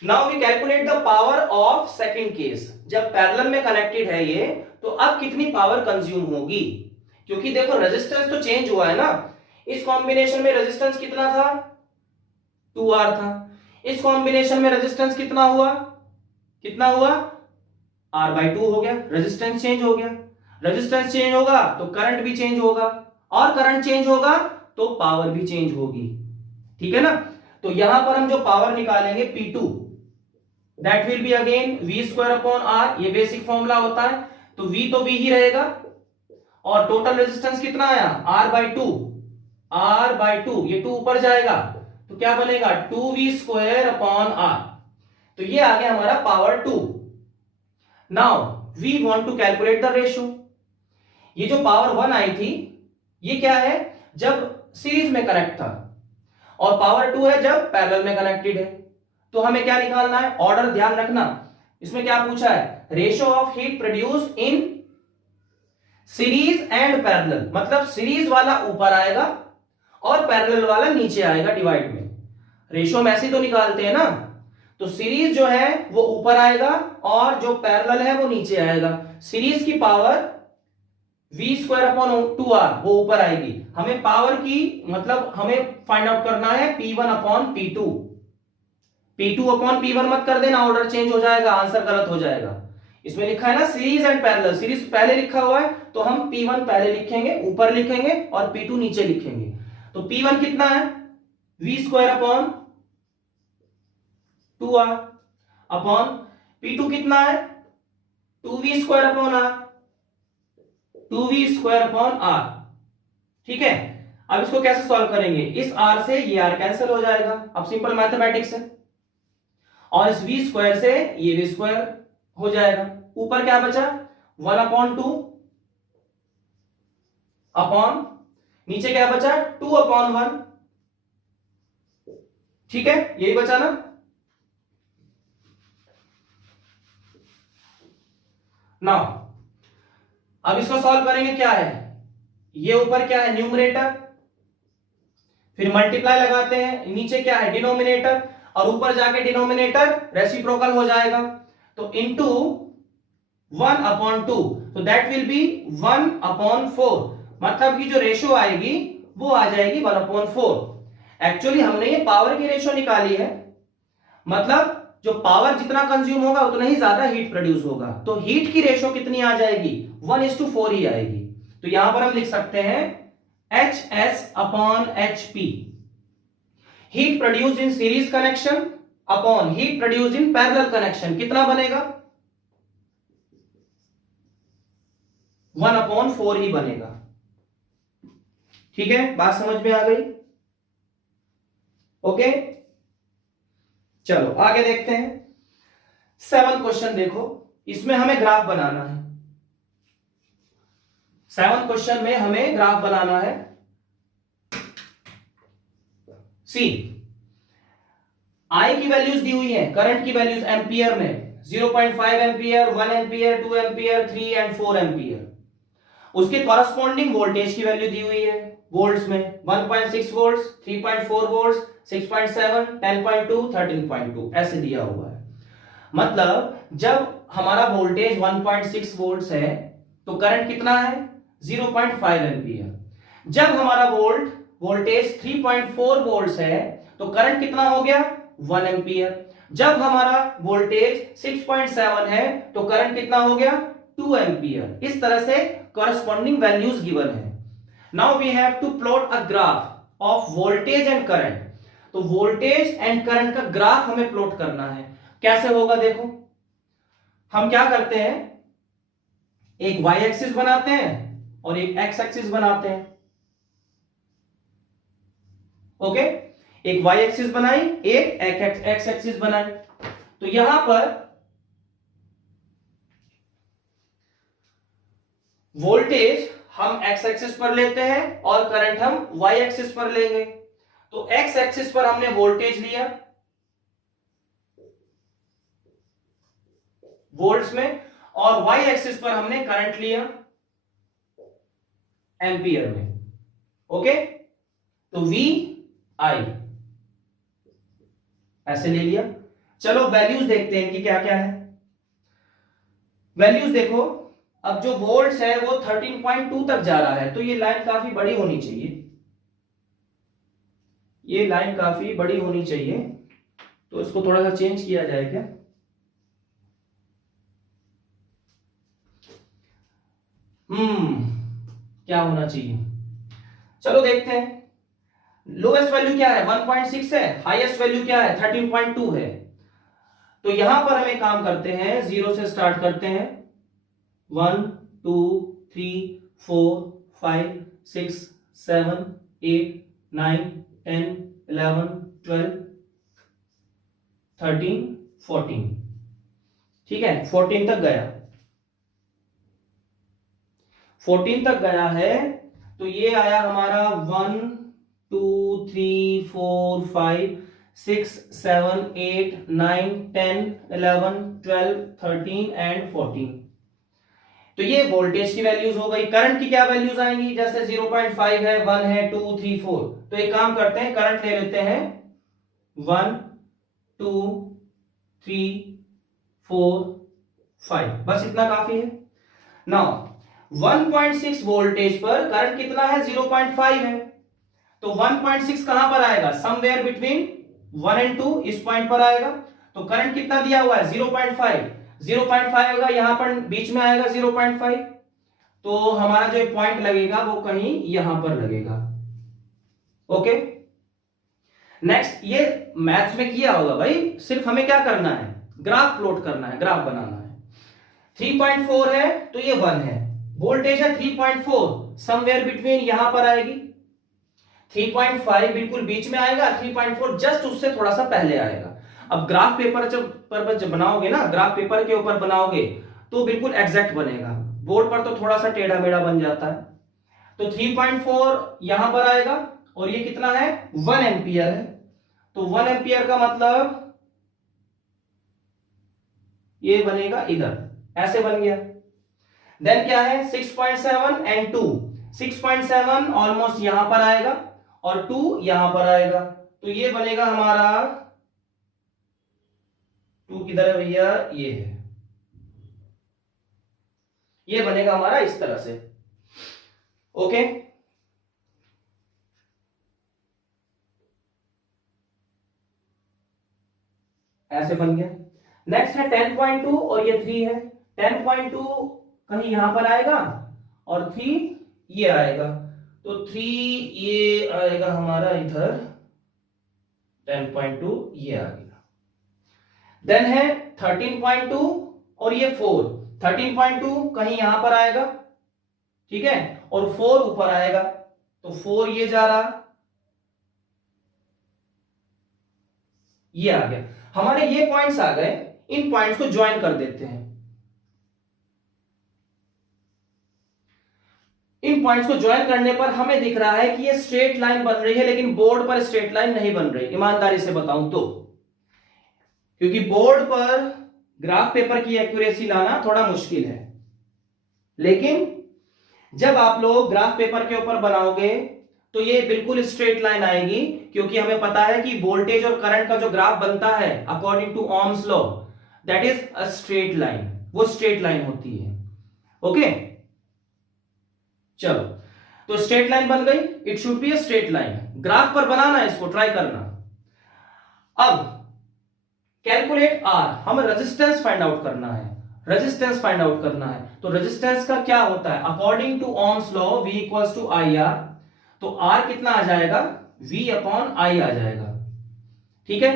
Now we calculate the power of second case. जब पैरेलल में कनेक्टेड है ये, तो अब कितनी पावर कंज्यूम होगी? क्योंकि देखो रेजिस्टेंस तो चेंज हुआ है ना। इस कॉम्बिनेशन में रेजिस्टेंस कितना था? 2R था। इस कॉम्बिनेशन में रेजिस्टेंस कितना हुआ? कितना हुआ? R बाई 2 हो गया। रेजिस्टेंस चेंज हो गया। रेजिस्टेंस चेंज होगा तो करंट भी चेंज होगा, और करंट चेंज होगा तो पावर भी चेंज होगी। ठीक है ना? तो यहां पर हम जो पावर निकालेंगे P2, that will be again V square upon R। ये बेसिक फॉर्मूला होता है, तो V तो V ही रहेगा, और टोटल रेजिस्टेंस कितना आया? R by 2। R बाई 2, ये 2 ऊपर जाएगा तो क्या बनेगा? 2V square upon R। तो ये आ गया हमारा power 2। Now we want to calculate the ratio. ये जो पावर 1 आई थी, ये क्या है? जब सीरीज में कनेक्ट था, और पावर 2 है जब पैरेलल में कनेक्टेड है। तो हमें क्या निकालना है? ऑर्डर ध्यान रखना। इसमें क्या पूछा है? Ratio of heat produce in series and parallel, मतलब सीरीज वाला ऊपर आएगा और पैरेलल वाला नीचे आएगा डिवाइड में। रेशो में ऐसे तो निकालते हैं ना, तो सीरीज जो है वो ऊपर आएगा और जो पैरेलल है वो नीचे आएगा। सीरीज की पावर v² अपॉन 2r वो ऊपर आएगी। हमें पावर की मतलब हमें फाइंड आउट करना है p1 upon p2। p2 upon p1 मत कर देना, ऑर्डर चेंज हो जाएगा, आंसर गलत हो जाएगा। इसमें लिखा है ना सीरीज एंड पैरेलल, सीरीज पहले लिखा हुआ है तो हम p1 पहले लिखेंगे, ऊपर लिखेंगे और p2 नीचे लिखेंगे। तो p1 कितना है v² upon 2r upon p2 कितना है 2v² upon r, 2v² upon r। ठीक है, अब इसको कैसे सॉल्व करेंगे, इस r से ये r कैंसिल हो जाएगा, अब सिंपल मैथमेटिक्स है, और इस v² से ये v² हो जाएगा। ऊपर क्या बचा 1 अपॉन 2 अपॉन नीचे क्या बचा 2 अपॉन 1। ठीक है, यही बचा ना। नाउ अब इसको सॉल्व करेंगे, क्या है ये ऊपर क्या है न्यूमरेटर, फिर मल्टीप्लाई लगाते हैं, नीचे क्या है डिनोमिनेटर, और ऊपर जाके डिनोमिनेटर रेसिप्रोकल हो जाएगा, तो इनटू 1 अपॉन 2, तो दैट विल बी 1 अपॉन 4, मतलब कि जो रेशो आएगी वो आ जाएगी 1 अपॉन 4। एक्चुअली हमने ये पावर की रेशो निकाली है, मतलब जो पावर जितना कंज्यूम होगा उतना ही ज्यादा हीट प्रोड्यूस होगा, तो हीट की रेशो कितनी आ जाएगी 1:4 ही आएगी। तो यहां पर हम लिख सकते हैं HS upon HP, heat produced in series connection upon heat produced in parallel connection, कितना बनेगा 1/4 ही बनेगा। ठीक है, बात समझ में आ गई। ओके, चलो आगे देखते हैं। 7 क्वेश्चन देखो, इसमें हमें ग्राफ बनाना है। 7 क्वेश्चन में हमें ग्राफ बनाना है। सी आई की वैल्यूज दी हुई है, करंट की वैल्यूज एम्पियर में 0.5 ampere, 1 ampere, 2 ampere, 3 and 4 ampere. उसके कॉरस्पॉन्डिंग वोल्टेज की वैल्यू दी हुई है वोल्ट्स में 1.6 वोल्ट्स, 3.4 वोल्ट्स, 6.7, 10.2, 13.2 ऐसे दिया हुआ है। मतलब जब हमारा वोल्टेज 1.6 वोल्ट्स है तो करंट कितना है 0.5 एम्पियर। जब हमारा वोल्टेज 3.4 वोल्ट्स है तो करंट कितना हो गया 1 एम्पियर। जब हमारा वोल्टेज 6.7 है तो करंट कितना हो गया 2 एम्पियर। इस तरह से corresponding values given है। Now we have to plot a graph of voltage and current। तो वोल्टेज एंड करंट का ग्राफ हमें प्लॉट करना है। कैसे होगा देखो, हम क्या करते हैं, एक y एक्सिस बनाते हैं और एक x एक्सिस बनाते हैं। ओके, एक y एक्सिस बनाई, एक x एक्सिस बनाई। तो यहां पर वोल्टेज हम x एक्सिस पर लेते हैं और करंट हम y एक्सिस पर लेंगे। तो x एक्सिस पर हमने वोल्टेज लिया वोल्ट्स में और y एक्सिस पर हमने करंट लिया एम्पियर में। ओके, तो V I ऐसे ले लिया। चलो वैल्यूज देखते हैं कि क्या क्या है। वैल्यूज देखो, अब जो वोल्ट्स है वो 13.2 तक जा रहा है, तो ये लाइन काफी बड़ी होनी चाहिए, ये लाइन काफी बड़ी होनी चाहिए। तो इसको थोड़ा सा चेंज किया जाए क्या, क्या होना चाहिए, चलो देखते हैं। लोएस्ट वैल्यू क्या है 1.6 है, हाईएस्ट वैल्यू क्या है 13.2 है। तो यहां पर हमें काम करते हैं, 0 से स्टार्ट करते हैं, 1 2 3 4 5 6 7 8 9 10 11 12 13 14। ठीक है, 14 तक गया, 14 तक गया है। तो ये आया हमारा 1 2 3 4 5 6 7 8 9 10 11 12 13 एंड 14। तो ये वोल्टेज की वैल्यूज हो गई। करंट की क्या वैल्यूज आएंगी, जैसे 0.5 है, 1 है, 2, 3, 4। तो एक काम करते हैं, करंट ले लेते हैं 1, 2, 3, 4, 5, बस इतना काफी है। नाउ 1.6 वोल्टेज पर करंट कितना है, 0.5 है। तो 1.6 कहां पर आएगा, समवेयर बिटवीन 1 एंड 2, इस पॉइंट पर आएगा। तो करंट कितना दिया हुआ है, 0.5। 0.5 होगा, यहां पर बीच में आएगा 0.5। तो हमारा जो पॉइंट लगेगा वो कहीं यहां पर लगेगा। ओके, नेक्स्ट, ये मैथ्स में किया होगा भाई, सिर्फ हमें क्या करना है, ग्राफ प्लॉट करना है, ग्राफ बनाना है। 3.4 है तो ये 1 है, वोल्टेज है 3.4, समवेयर बिटवीन यहां पर आएगी। 3.5 बिल्कुल बीच में आएगा, 3.4 जस्ट उससे थोड़ा सा पहले आएगा। अब ग्राफ पेपर जब बनाओगे ना, ग्राफ पेपर के ऊपर बनाओगे तो बिल्कुल एग्जैक्ट बनेगा, बोर्ड पर तो थोड़ा सा टेढ़ा मेढ़ा बन जाता है। तो 3.4 यहां पर आएगा, और ये कितना है, 1 एम्पियर है। तो 1 एम्पियर का मतलब ये बनेगा इधर, ऐसे बन गया। देन क्या है, 6.7 एंड 2। 6.7 ऑलमोस्ट यहां पर आएगा और 2 यहां पर आएगा, तो ये बनेगा हमारा 2 किधर है भैया, ये है, ये बनेगा हमारा इस तरह से। ओके, ऐसे बन गया। नेक्स्ट है 10.2 और ये 3 है। 10.2 कहीं यहां पर आएगा और 3 ये आएगा, तो 3 ये आएगा हमारा इधर, 10.2 ये आ गया। देन है 13.2 और ये 4। 13.2 कहीं यहां पर आएगा, ठीक है, और 4 ऊपर आएगा, तो 4 ये जा रहा, ये आ गया। हमारे ये पॉइंट्स आ गए, इन पॉइंट्स को ज्वाइन कर देते हैं। इन पॉइंट्स को ज्वाइन करने पर हमें दिख रहा है कि ये स्ट्रेट लाइन बन रही है, लेकिन बोर्ड पर स्ट्रेट लाइन नहीं बन रही, ईमानदारी से बताऊं तो, क्योंकि बोर्ड पर ग्राफ पेपर की एक्यूरेसी लाना थोड़ा मुश्किल है। लेकिन जब आप लोग ग्राफ पेपर के ऊपर बनाओगे तो ये बिल्कुल स्ट्रेट लाइन आएगी, क्योंकि हमें पता है कि वोल्टेज और करंट का जो ग्राफ बनता है according to Ohm's law, that is a straight line, वो स्ट्रेट लाइन होती है। ओके, चलो, तो स्ट्रेट लाइन बन गई, it should be a straight line. Graph पर बनाना, इसको ट्राई करना। अब कैलकुलेट आर, हमें रेजिस्टेंस फाइंड आउट करना है, रेजिस्टेंस फाइंड आउट करना है। तो रेजिस्टेंस का क्या होता है, according to Ohm's law V equals to I R, तो R कितना आ जाएगा, V अपॉन आई आ जाएगा। ठीक है,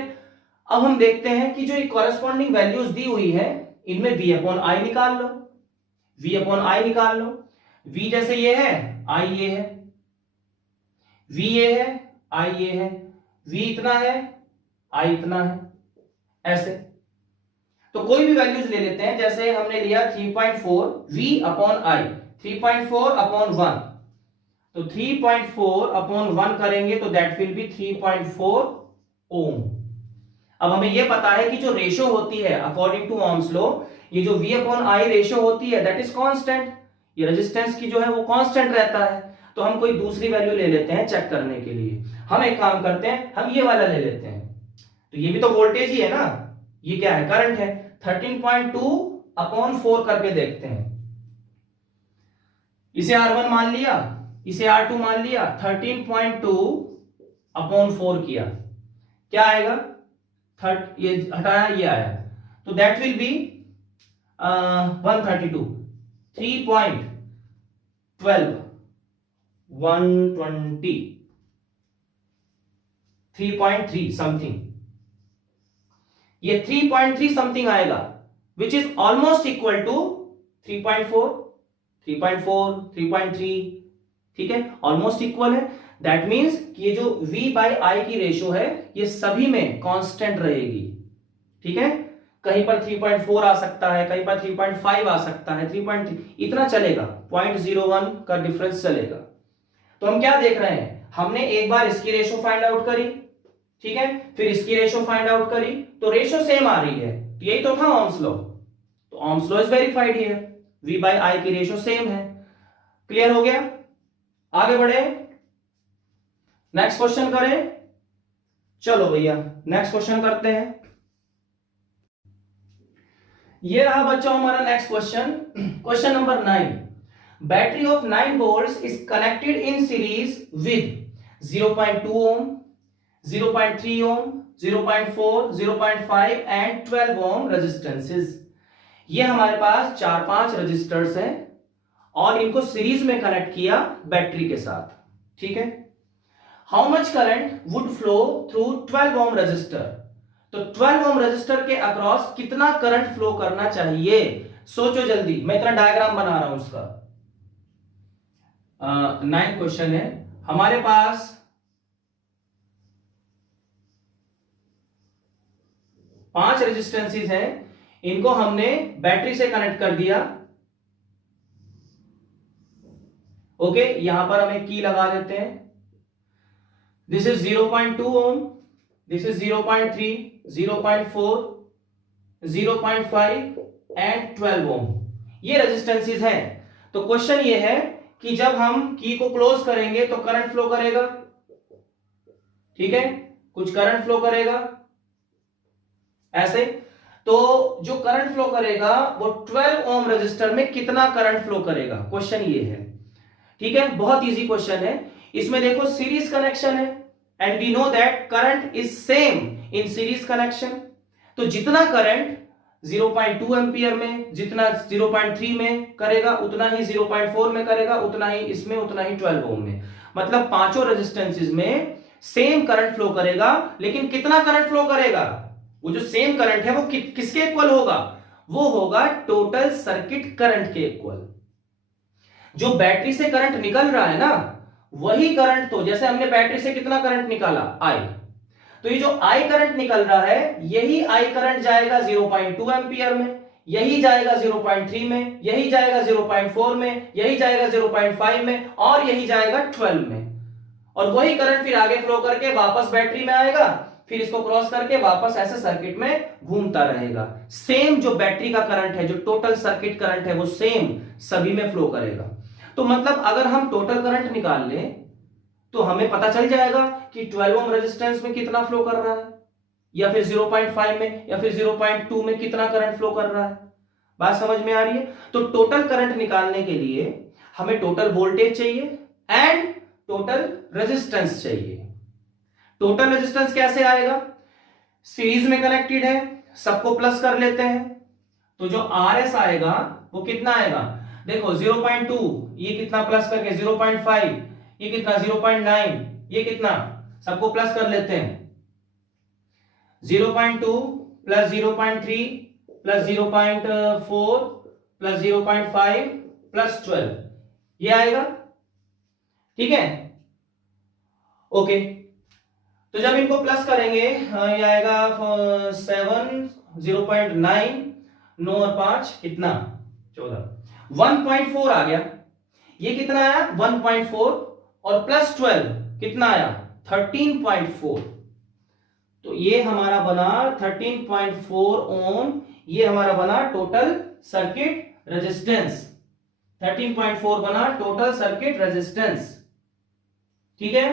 अब हम देखते हैं कि जो कॉरेस्पॉन्डिंग वैल्यूज दी हुई है, इनमें V अपॉन आई निकाल लो, V अपॉन आई निकाल लो। V जैसे ये है, I ये है, V ये है, I ये है, V इतना है, I इतना है, ऐसे। तो कोई भी वैल्यूज ले लेते हैं, जैसे हमने लिया 3.4 V अपॉन I, 3.4 अपॉन 1, तो 3.4 अपॉन 1 करेंगे तो दैट विल बी 3.4 ओम। अब हमें यह पता है कि जो रेशो होती है अकॉर्डिंग टू ओम्स लॉ, ये जो V अपॉन I रेशो होती है दैट इज कांस्टेंट, ये रेजिस्टेंस की जो है वो कांस्टेंट रहता है। तो हम कोई दूसरी वैल्यू ले लेते हैं चेक करने के लिए। हम एक काम करते हैं, हम ये वाला ले लेते हैं, तो ये भी तो वोल्टेज ही है ना, ये क्या है, करंट है। 13.2 अपॉन 4 करके देखते हैं, इसे R1 मान लिया, इसे R2 मान लिया, 13.2 अपॉन 4 किया, क्या आएगा, ये हटाया, ये आया, तो दैट विल बी 132, 3.12, 120, 3.3 समथिंग, ये 3.3 समथिंग आएगा, which is almost equal to 3.4, 3.4, 3.3, ठीक है, ऑलमोस्ट इक्वल है। दैट मींस कि ये जो V बाई I की रेशो है ये सभी में कांस्टेंट रहेगी। ठीक है, कहीं पर 3.4 आ सकता है, कहीं पर 3.5 आ सकता है, 3.3 इतना चलेगा, 0.01 का डिफरेंस चलेगा। तो हम क्या देख रहे हैं, हमने एक बार इसकी रेशो फाइंड आउट करी, ठीक है, फिर इसकी रेशो फाइंड आउट करी, तो रेशो सेम आ रही है, तो यही तो था ओम्स लॉ, तो Ohm's law is verified here. V by I की रेशियो सेम है। क्लियर हो गया? आगे बढ़े, नेक्स्ट क्वेश्चन करें। चलो भैया नेक्स्ट क्वेश्चन करते हैं। ये रहा बच्चों हमारा next question, question number 9। Battery of 9 volts is connected in series with 0.2 ohm, 0.3 ohm, 0.4, 0.5 and 12 ohm resistances. ये हमारे पास 4-5 रजिस्टर्स हैं और इनको सीरीज में कनेक्ट किया बैटरी के साथ। ठीक है, how much current would flow through 12 ohm resistor. तो 12 ओम रजिस्टर के अक्रॉस कितना करंट फ्लो करना चाहिए, सोचो जल्दी। मैं इतना डायग्राम बना रहा हूं उसका। 9 क्वेश्चन है हमारे पास। पांच रेजिस्टेंसेस हैं, इनको हमने बैटरी से कनेक्ट कर दिया। ओके, यहां पर हम एक की लगा देते हैं। This is 0.2 ohm, this is 0.3, 0.4, 0.5 and 12 ohm. ये रेजिस्टेंसेस हैं। तो क्वेश्चन ये है कि जब हम की को क्लोज करेंगे तो करंट फ्लो करेगा। ठीक है, कुछ करंट फ्लो करेगा ऐसे। तो जो करंट फ्लो करेगा वो 12 ओम रजिस्टर में कितना करंट फ्लो करेगा, क्वेश्चन ये है। ठीक है, बहुत इजी क्वेश्चन है। इसमें देखो सीरीज कनेक्शन है and we know that current is same in series connection. तो जितना करंट 0.2 एम्पियर में, जितना 0.3 में करेगा उतना ही 0.4 में करेगा, उतना ही इसमें, उतना ही 12 ओम में। मतलब पांचों रेजिस्टेंसेस में सेम करंट फ्लो करेगा। लेकिन कितना करंट फ्लो करेगा, वो जो सेम करंट है वो किसके इक्वल होगा, वो होगा टोटल सर्किट करंट के इक्वल। जो बैटरी से करंट निकल रहा है ना, वही करंट, तो जैसे हमने बैटरी से कितना करंट निकाला, I, तो ये जो I करंट निकल रहा है, यही I करंट जाएगा 0.2 एम्पियर में, यही जाएगा 0.3 में, यही जाएगा 0.4 में, यही जाएगा 0.5 में और यही जाएगा 12 में। और वही करंट फिर आगे फ्लो करके वापस बैटरी में आएगा, फिर इसको क्रॉस करके वापस ऐसे सर्किट में घूमता रहेगा। सेम जो बैटरी का करंट है, जो टोटल सर्किट करंट है, वो सेम सभी में फ्लो करेगा। तो मतलब अगर हम टोटल करंट निकाल लें तो हमें पता चल जाएगा कि 12 ओम रेजिस्टेंस में कितना फ्लो कर रहा है, या फिर 0.5 में, या फिर 0.2 में कितना करंट फ्लो कर रहा है। बात समझ में आ रही है? तो टोटल करंट निकालने के लिए हमें टोटल वोल्टेज चाहिए एंड टोटल रेजिस्टेंस चाहिए। टोटल रेजिस्टेंस कैसे आएगा, सीरीज में कनेक्टेड है, सबको प्लस कर लेते हैं। तो जो RS आएगा वो कितना आएगा, देखो 0.2, ये कितना प्लस करके 0.5, ये कितना 0.9, ये कितना, सबको प्लस कर लेते हैं। 0.2 प्लस 0.3 प्लस 0.4 प्लस 0.5 प्लस 12, ये आएगा। ठीक है, ओके। तो जब इनको प्लस करेंगे ये आएगा 7, 0.9, 9 और 5 कितना, 14, 1.4 आ गया। ये कितना आया, 1.4 और प्लस 12 कितना आया, 13.4। तो ये हमारा बना 13.4 ओम, ये हमारा बना टोटल सर्किट रेजिस्टेंस। 13.4 बना टोटल सर्किट रेजिस्टेंस। ठीक है,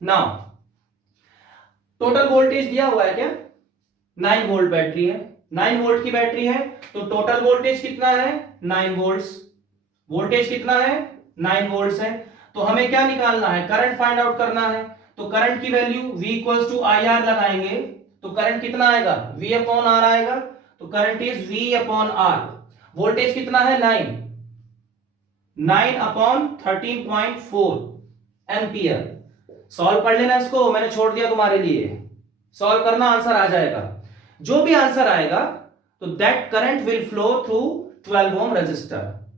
नाउ टोटल वोल्टेज दिया हुआ है क्या, 9 वोल्ट बैटरी है, 9 वोल्ट की बैटरी है, तो टोटल वोल्टेज कितना है, 9 वोल्ट्स। वोल्टेज कितना है, 9 वोल्ट्स है। तो हमें क्या निकालना है, करंट फाइंड आउट करना है। तो करंट की value V equals to IR लगाएंगे तो करंट कितना आएगा, V अपॉन R आएगा। तो current is V upon R। Voltage कितना है, 9 अपॉन 13.4 एम्पियर। सॉल्व कर लेना इसको, मैंने छोड़ दिया तुम्हारे लिए, सॉल्व करना, आंसर आ जाएगा। जो भी आंसर आएगा तो that current will flow through 12 ohm resistor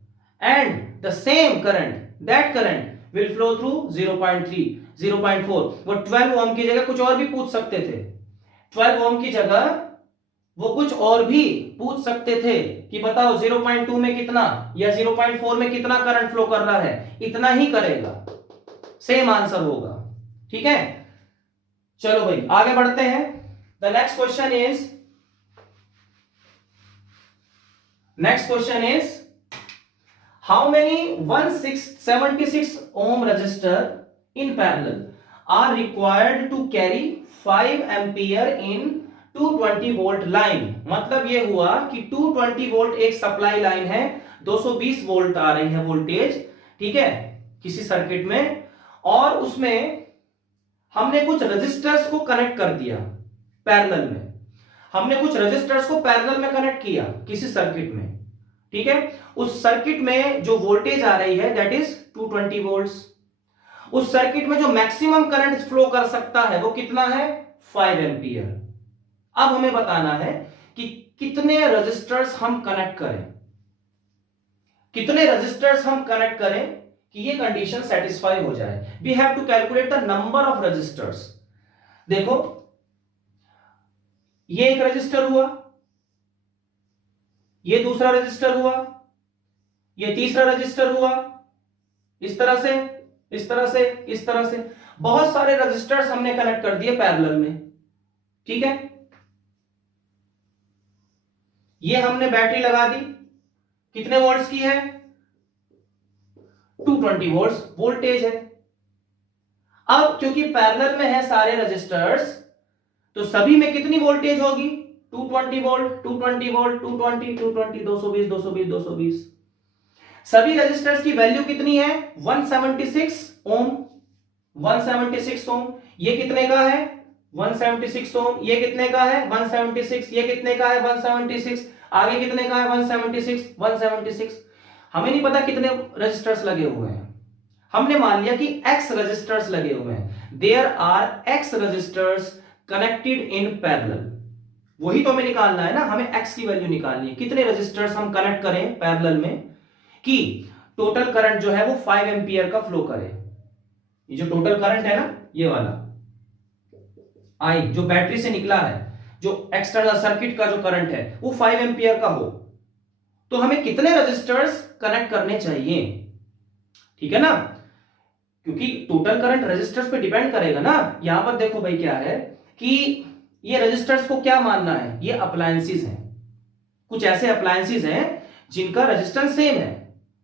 and the same current, that current will flow through 0.3, 0.4। वो 12 ओम की जगह कुछ और भी पूछ सकते थे, 12 ओम की जगह वो कुछ और भी पूछ सकते थे कि बताओ 0.2 में कितना या 0.4 में कितना करंट फ्लो कर रहा है, इतना ही करेगा, सेम आंसर होगा। ठीक है, चलो भाई आगे बढ़ते हैं। The next question is how many 176 ohm resistor in parallel are required to carry 5 ampere in 220 volt line. मतलब ये हुआ कि 220 वोल्ट एक सप्लाई लाइन है, 220 वोल्ट आ रही है वोल्टेज, ठीक है, किसी सर्किट में, और उसमें हमने कुछ रजिस्टर्स को कनेक्ट कर दिया पैरेलल में। हमने कुछ रजिस्टर्स को पैरेलल में कनेक्ट किया किसी सर्किट में, ठीक है। उस सर्किट में जो वोल्टेज आ रही है दैट इज 220 वोल्ट्स। उस सर्किट में जो मैक्सिमम करंट फ्लो कर सकता है वो कितना है, 5 एम्पियर। अब हमें बताना है कि कितने रजिस्टर्स हम कनेक्ट करें, कितने रजिस्टर्स हम कनेक्ट करें कि ये कंडीशन सेटिस्फाई हो जाए। We have to calculate the number of resistors. देखो ये एक रजिस्टर हुआ, ये दूसरा रजिस्टर हुआ, ये तीसरा रजिस्टर हुआ, इस तरह से, इस तरह से, इस तरह से बहुत सारे रजिस्टर्स हमने कनेक्ट कर दिए पैरेलल में, ठीक है। ये हमने बैटरी लगा दी, कितने वोल्ट्स की है, 220 वोल्ट्स वोल्टेज है। अब क्योंकि पैरेलल में है सारे रजिस्टर्स, तो सभी में कितनी वोल्टेज होगी, 220 वोल्ट, 220 वोल्ट, 220, 220, 220, 220, 220। सभी रजिस्टर्स की वैल्यू कितनी है, 176 ओम, 176 ओम। ये कितने का है, 176 ओम। ये कितने का है, 176। ये कितने का है, 176। आगे कितने का है, 176, 176। हमें नहीं पता कितने रजिस्टर्स लगे हुए हैं, हमने मान लिया कि x रजिस्टर्स लगे हुए हैं। There are x resistors connected in parallel. वही तो हमें निकालना है ना, हमें x की वैल्यू निकालनी है, कितने रजिस्टर्स हम कनेक्ट करें पैरेलल में कि टोटल करंट जो है वो 5 एम्पियर का फ्लो करे। ये जो टोटल करंट है ना, ये वाला आई जो बैटरी से निकला है, जो एक्सटर्नल सर्किट का जो करंट है वो 5 एम्पियर का हो, तो हमें कितने रजिस्टर्स कनेक्ट करने चाहिए, ठीक है ना, क्योंकि टोटल करंट रजिस्टर्स पे डिपेंड करेगा ना। यहां पर देखो भाई क्या है कि ये रजिस्टर्स को क्या मानना है, ये अप्लायंसेस हैं। कुछ ऐसे अप्लायंसेस हैं जिनका रेजिस्टेंस सेम है,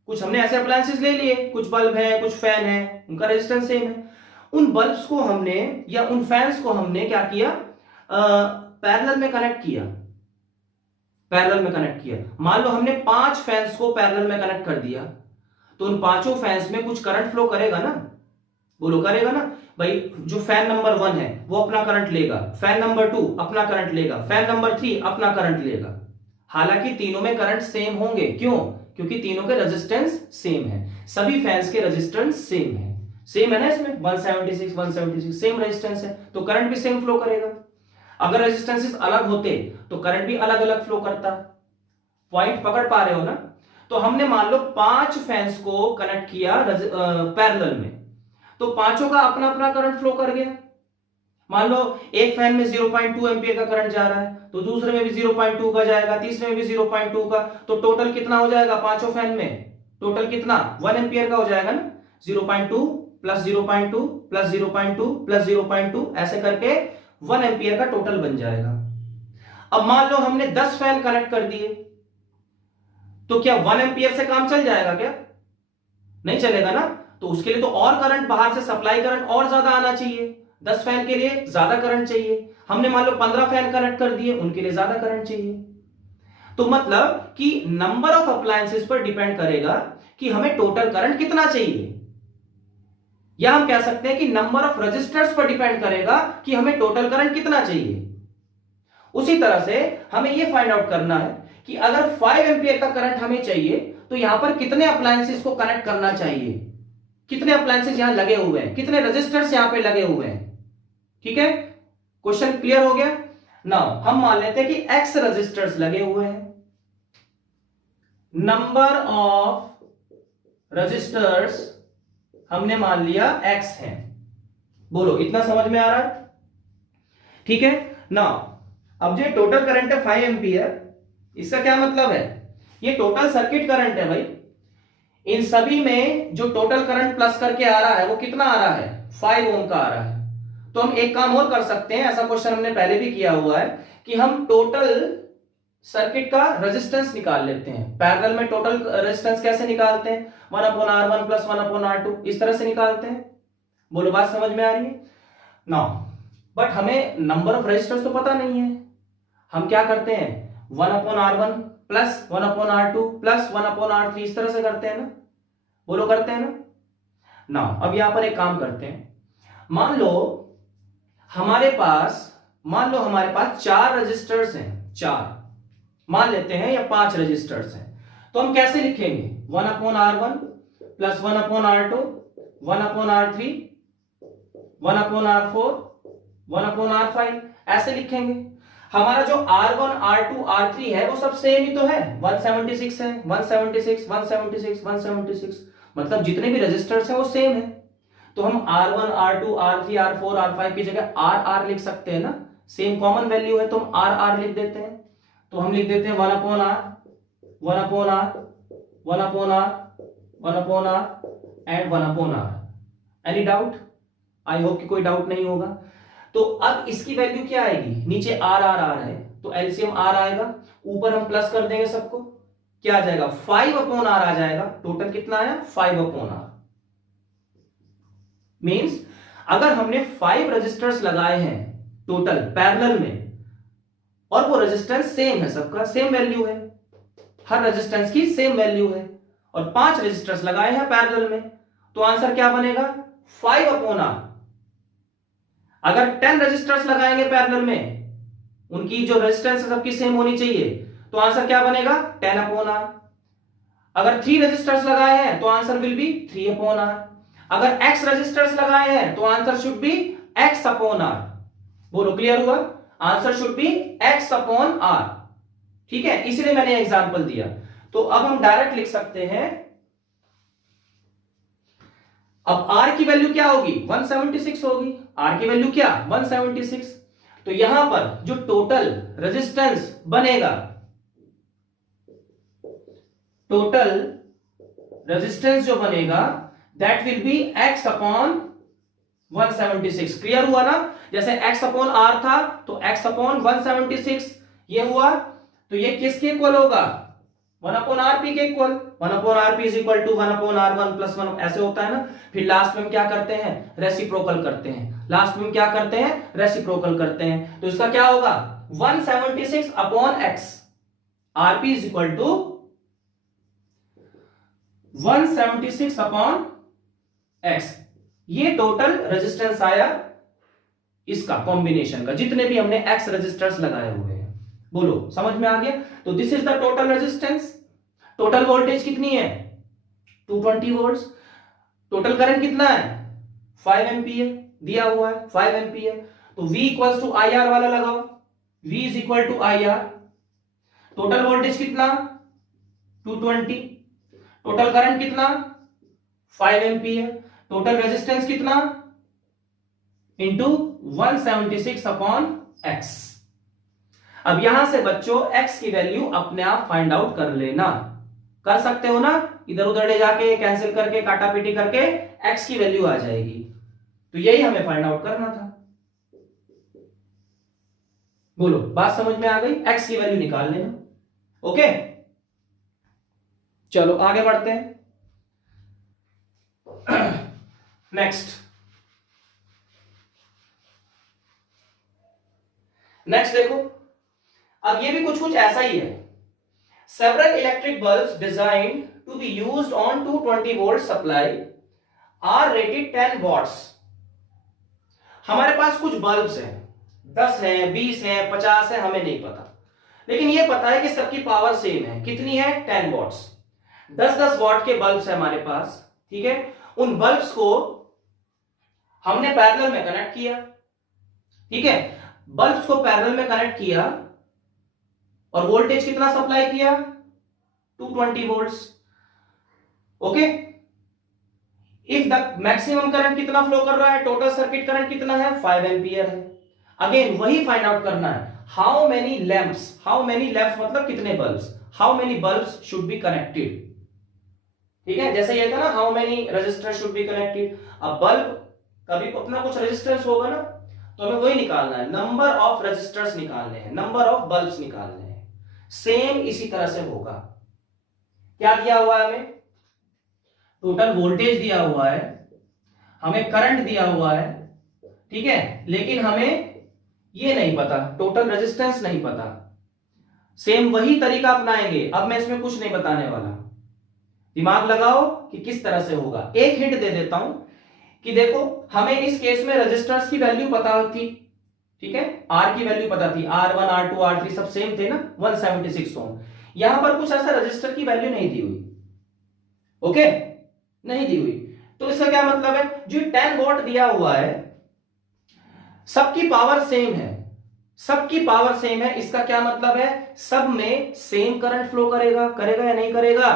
कुछ हमने ऐसे अप्लायंसेस ले लिए, कुछ बल्ब है, कुछ फैन है, उनका रेजिस्टेंस सेम है। उन बल्ब्स को हमने या उन फैंस को हमने क्या किया, पैरेलल में कनेक्ट किया, पैरेलल में कनेक्ट किया। मान लो हमने 5 फैंस को पैरेलल में कनेक्ट कर दिया, तो उन पांचों फैंस में कुछ करंट फ्लो करेगा ना, बोलो करेगा ना भाई। जो फैन नंबर 1 है वो अपना करंट लेगा, फैन नंबर 2 अपना करंट लेगा, फैन नंबर 3 अपना करंट लेगा। हालांकि तीनों में करंट सेम होंगे, क्यों, क्योंकि तीनों के रेजिस्टेंस सेम है, सभी फैंस के रेजिस्टेंस सेम है, सेम है ना, इसमें 176 176 सेम रेजिस्टेंस है, तो करंट भी सेम फ्लो करेगा। अगर रेजिस्टेंसेस अलग होते तो करंट भी अलग अलग फ्लो करता। पॉइंट पकड़ पा रहे हो ना। तो हमने मान लो 5 फैंस को कनेक्ट किया पैरेलल में, तो पांचों का अपना अपना करंट फ्लो कर गया। मान लो एक फैन में 0.2 एम्पियर का करंट जा रहा है, तो दूसरे में भी 0.2 का जाएगा, तीसरे में भी 0.2 का, तो टोटल कितना हो जाएगा पांचों फैन में, टोटल कितना 1 एम्पियर का हो जाएगा ना। 0.2 प्लस 0.2 प्लस 0.2 प्लस 0.2 ऐसे करके 1 एम्पियर का टोटल बन जाएगा। अब मान लो हमने 10 फैन कनेक्ट कर दिए, तो क्या 1 एम्पियर से काम चल जाएगा क्या, नहीं चलेगा ना। तो उसके लिए तो और करंट बाहर से सप्लाई करंट और ज्यादा आना चाहिए, 10 फैन के लिए ज्यादा करंट चाहिए। हमने मान लो 15 फैन कनेक्ट कर दिए, उनके लिए ज्यादा करंट चाहिए। तो मतलब कि नंबर ऑफ अप्लायंसेस पर डिपेंड करेगा कि हमें टोटल करंट कितना चाहिए, या हम कह सकते हैं कि नंबर ऑफ रजिस्टर्स पर डिपेंड करेगा कि हमें टोटल करंट कितना चाहिए। उसी तरह से हमें यह फाइंड आउट करना है कि अगर 5 एम्पियर का करंट हमें चाहिए, तो यहां पर कितने अप्लायंसेस को कनेक्ट करना चाहिए, कितने अप्लायंसेस यहां लगे हुए हैं, कितने रजिस्टर्स यहां पे लगे हुए हैं, ठीक है। क्वेश्चन क्लियर हो गया। नाउ हम मान लेते हैं कि x रजिस्टर्स लगे हुए हैं, नंबर ऑफ रजिस्टर्स हमने मान लिया x है। बोलो इतना समझ में आ रहा है, ठीक है। नाउ अब जो टोटल करंट है 5 एम्पियर, इसका क्या मतलब है, ये टोटल सर्किट करंट है भाई। इन सभी में जो टोटल करंट प्लस करके आ रहा है वो कितना आ रहा है, 5 ओम का आ रहा है। तो हम एक काम और कर सकते हैं, ऐसा क्वेश्चन हमने पहले भी किया हुआ है कि हम टोटल सर्किट का रेजिस्टेंस निकाल लेते हैं। पैरेलल में टोटल रेजिस्टेंस कैसे निकालते हैं? 1/R1 + 1/R2 इस तरह से निकालते हैं। बोलो बात समझ में आ रही है? नाउ बट हमें नंबर ऑफ रेजिस्टर्स तो पता नहीं है। हम क्या करते हैं? 1/R1 + 1/R2 + 1/R3 इस तरह से करते हैं ना। बोलो करते हैं ना। नाउ अब यहां पर एक काम करते हैं। मान लो हमारे पास 4 रजिस्टर्स हैं, 4 मान लेते हैं, या 5 रजिस्टर्स हैं। तो हम कैसे लिखेंगे? 1/R1 + 1/R2 1/R3 1/R4 1/R5 ऐसे लिखेंगे। हमारा जो R1 R2 R3 है वो सब सेम ही तो है, 176 है, 176 176 176, मतलब जितने भी रजिस्टर्स हैं वो सेम है। तो हम R1 R2 R3 R4 R5 की जगह RR लिख सकते हैं ना, सेम कॉमन वैल्यू है तो हम RR लिख देते हैं। तो हम लिख देते हैं 1/R 1/R 1/R 1/R and 1/R। Any doubt? I hope कि कोई डाउट नहीं होगा। तो अब इसकी वैल्यू क्या आएगी? नीचे RR है तो एलसीएम R आएगा, ऊपर हम प्लस कर देंगे सबको, क्या आ जाएगा? 5/R आ जाएगा। टोटल कितना आया? 5/R। मींस अगर हमने 5 रजिस्टर्स लगाए हैं टोटल पैरेलल में, और वो रेजिस्टेंस सेम है, सबका सेम वैल्यू है, हर रेजिस्टेंस की सेम वैल्यू है, और 5 रेजिस्टर्स लगाए हैं पैरेलल में, तो आंसर क्या बनेगा? 5/R। अगर 10 रेजिस्टर्स लगाएंगे पैरेलल में, उनकी जो रेजिस्टेंस है सबकी सेम होनी चाहिए, तो आंसर क्या बनेगा? 10/R। अगर 3 रेजिस्टर्स लगाए हैं तो आंसर विल बी 3/R। अगर x रेजिस्टर्स लगाए हैं तो आंसर शुड बी x/R। बोलो क्लियर हुआ? Answer should be x/R। ठीक है, इसलिए मैंने एग्जांपल दिया। तो अब हम डायरेक्ट लिख सकते हैं। अब R की वैल्यू क्या होगी? 176 होगी। R की वैल्यू क्या? 176। तो यहां पर जो टोटल रेजिस्टेंस बनेगा, टोटल रेजिस्टेंस जो बनेगा, that will B x/176। Clear हुआ ना? जैसे x/R था तो x/176 ये हुआ, तो ये किसके इक्वल होगा? 1/RP के इक्वल। 1/RP = 1/R1 + 1 ऐसे होता है ना। फिर लास्ट में हम क्या करते हैं? रेसिप्रोकल करते हैं। लास्ट में क्या करते हैं? रेसिप्रोकल करते हैं। तो इसका क्या होगा? 176/x। RP = 176/x। ये टोटल रेजिस्टेंस आया इसका कॉम्बिनेशन का, जितने भी हमने x रेजिस्टर्स लगाए हुए हैं। बोलो समझ में आ गया? तो this is the total resistance. Total voltage कितनी है? 220 वोल्ट्स। टोटल करंट कितना है? 5 एम्पियर दिया हुआ है, 5 एम्पियर। तो V = IR वाला लगाओ, V = IR। टोटल वोल्टेज कितना? 220। टोटल करंट कितना? 5 एम्पियर। टोटल रेजिस्टेंस कितना? Into 176/x। अब यहां से बच्चों x की वैल्यू अपने आप फाइंड आउट कर लेना। कर सकते हो ना? इधर उधर ले जाके कैंसिल करके काटा पीटी करके x की वैल्यू आ जाएगी। तो यही हमें फाइंड आउट करना था। बोलो बात समझ में आ गई? x की वैल्यू निकाल लेना। ओके, चलो आगे बढ़ते हैं। नेक्स्ट देखो, अब ये भी कुछ कुछ ऐसा ही है। Several electric bulbs designed to be used on 220 volt supply are rated 10 watts. हमारे पास कुछ बल्ब्स हैं, 10 हैं, 20 हैं, 50 हैं, हमें नहीं पता, लेकिन ये पता है कि सबकी पावर सेम है। कितनी है? 10 वॉट्स। 10-10 वॉट के बल्ब्स है हमारे पास। ठीक है, उन बल्ब्स को हमने पैरेलल में कनेक्ट किया। ठीक है, बल्ब्स को पैरेलल में कनेक्ट किया और वोल्टेज कितना सप्लाई किया? 220 volts. Okay, if the maximum current कितना फ्लो कर रहा है? टोटल सर्किट करंट कितना है? 5 एम्पियर है। अगेन वही फाइंड आउट करना है। हाउ मेनी लैंप्स मतलब कितने bulbs, how many bulbs should be connected. ठीक है, जैसे ये था ना, how many register should be connected. अब बल्ब कभी अपना कुछ रेजिस्टेंस होगा ना, तो हमें वही निकालना है, नंबर ऑफ रेजिस्टर्स निकालने हैं, नंबर ऑफ बल्ब्स निकालने हैं। सेम इसी तरह से होगा। क्या दिया हुआ है हमें? टोटल वोल्टेज दिया हुआ है, हमें करंट दिया हुआ है, ठीक है, लेकिन हमें ये नहीं पता, टोटल रेजिस्टेंस नहीं पता। सेम वही तरीका अपनाएंगे। अब मैं इसमें कुछ नहीं बताने वाला, दिमाग लगाओ कि किस तरह से होगा। एक हिंट दे देता हूं कि देखो, हमें इस केस में रेजिस्टर्स की वैल्यू पता थी, ठीक है, आर की वैल्यू पता थी, R1 R2 R3 सब सेम थे ना, 176 ओम। यहां पर कुछ ऐसा रजिस्टर की वैल्यू नहीं दी हुई, ओके, नहीं दी हुई। तो इसका क्या मतलब है? जो 10 वॉट दिया हुआ है, सबकी पावर सेम है, सबकी पावर सेम है। इसका क्या मतलब है? सब में सेम करंट फ्लो करेगा, करेगा या नहीं करेगा?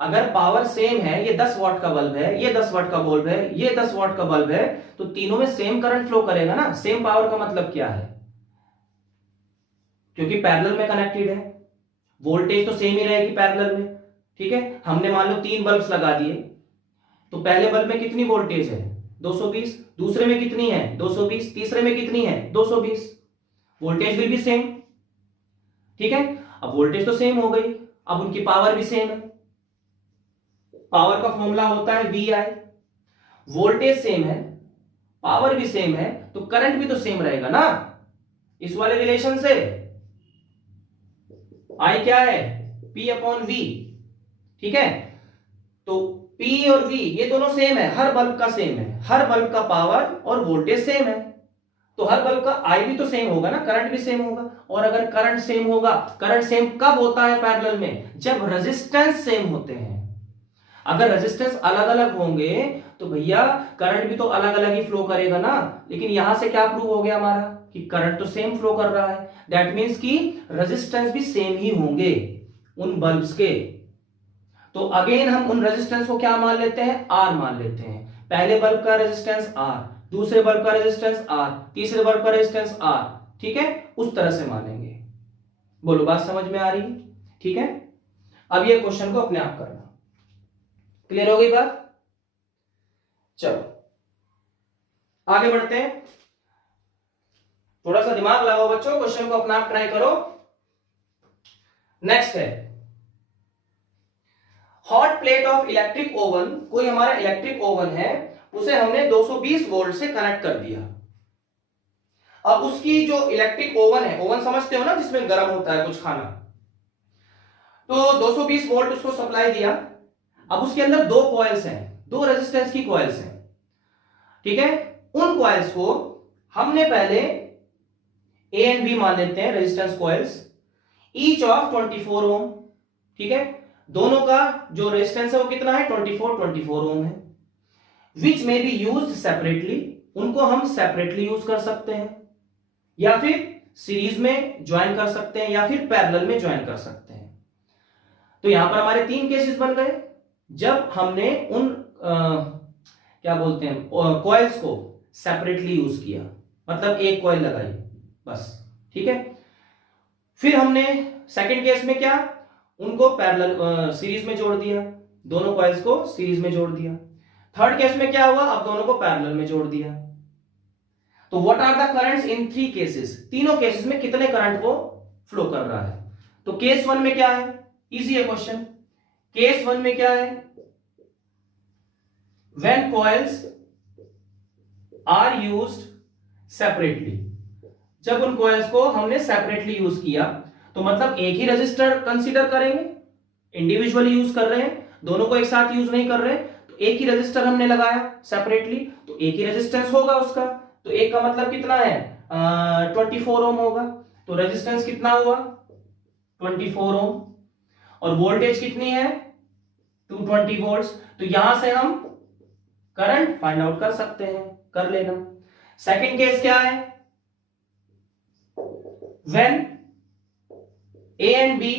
अगर पावर सेम है, ये 10 वॉट का बल्ब है, ये 10 वॉट का बल्ब है, ये 10 वॉट का बल्ब है, तो तीनों में सेम करंट फ्लो करेगा ना। सेम पावर का मतलब क्या है? क्योंकि पैरेलल में कनेक्टेड है, वोल्टेज तो सेम ही रहेगी पैरेलल में, ठीक है। हमने मान लो 3 बल्ब्स लगा दिए, तो पहले बल्ब में कितनी वोल्टेज है? 220, दूसरे में कितनी है? 220, तीसरे में कितनी है? 220। वोल्टेज विल भी सेम, ठीक है। अब वोल्टेज तो सेम हो गई, अब उनकी पावर भी सेम है। पावर का फॉर्मूला होता है VI। वोल्टेज सेम है, पावर भी सेम है, तो करंट भी तो सेम रहेगा ना। इस वाले रिलेशन से I क्या है? P/V, ठीक है। तो P और V ये दोनों सेम है, हर बल्ब का सेम है, हर बल्ब का पावर और वोल्टेज सेम है, तो हर बल्ब का I भी तो सेम होगा ना, करंट भी सेम होगा। और अगर करंट सेम होगा, करंट सेम कब होता है पैरेलल में? जब रेजिस्टेंस सेम होते हैं। अगर रेजिस्टेंस अलग अलग होंगे तो भैया करंट भी तो अलग अलग ही फ्लो करेगा ना। लेकिन यहां से क्या प्रूव हो गया हमारा कि करंट तो सेम फ्लो कर रहा है, दैट मींस कि रेजिस्टेंस भी सेम ही होंगे उन बल्ब्स के। तो अगेन हम उन रेजिस्टेंस को क्या मान लेते हैं? R मान लेते हैं। पहले बल्ब का रेजिस्टेंस R, दूसरे बल्ब का रेजिस्टेंस R, तीसरे बल्ब का रेजिस्टेंस R, ठीक है, उस तरह से मानेंगे। बोलो, बात समझ में आ रही है? ठीक है। अब ये क्वेश्चन को अपने आप करना। क्लियर हो गई बात? चलो आगे बढ़ते हैं। थोड़ा सा दिमाग लगाओ बच्चों, क्वेश्चन को अपना आप ट्राई करो। नेक्स्ट है hot plate of electric oven. कोई हमारा इलेक्ट्रिक ओवन है, उसे हमने 220 वोल्ट से कनेक्ट कर दिया। अब उसकी जो इलेक्ट्रिक ओवन है, ओवन समझते हो ना, जिसमें गर्म होता है कुछ खाना, तो 220 वोल्ट उसको सप्लाई दिया। अब उसके अंदर 2 कॉइल्स हैं, 2 रेजिस्टेंस की कॉइल्स हैं, ठीक है। उन कॉइल्स को हमने पहले ए एंड बी मान लेते हैं, रेजिस्टेंस कॉइल्स, ईच ऑफ 24 ओम, ठीक है। दोनों का जो रेजिस्टेंस है वो कितना है? 24 ओम है। विच में बी यूज्ड सेपरेटली, उनको हम सेपरेटली यूज कर सकते हैं, या फिर सीरीज में ज्वाइन कर सकते हैं, या फिर पैरेलल में ज्वाइन कर सकते हैं। तो यहां पर हमारे 3 केसेस बन गए। जब हमने उन क्या बोलते हैं कॉइल्स को सेपरेटली यूज किया, मतलब एक कॉइल लगाई बस, ठीक है। फिर हमने सेकंड केस में क्या, उनको पैरेलल सीरीज में जोड़ दिया, दोनों कॉइल्स को सीरीज में जोड़ दिया। थर्ड केस में क्या हुआ? अब दोनों को पैरेलल में जोड़ दिया। तो what are the currents in 3 cases? तीनों केसेस में कितने करंट वो फ्लो कर रहा है? तो केस 1 में क्या है? इजी है क्वेश्चन। केस 1 में क्या है? When coils are used separately, जब उन कॉइल्स को हमने सेपरेटली यूज किया, तो मतलब एक ही रजिस्टर कंसीडर करेंगे, इंडिविजुअली यूज कर रहे हैं, दोनों को एक साथ यूज नहीं कर रहे, तो एक ही रजिस्टर हमने लगाया सेपरेटली, तो एक ही रेजिस्टेंस होगा उसका। तो एक का मतलब कितना है? 24 ओम होगा। तो रेजिस्टेंस कितना हुआ? 24 ओम। और वोल्टेज कितनी है? 220 वोल्ट्स। तो यहां से हम करंट फाइंड आउट कर सकते हैं, कर लेना। सेकंड केस क्या है? When A and B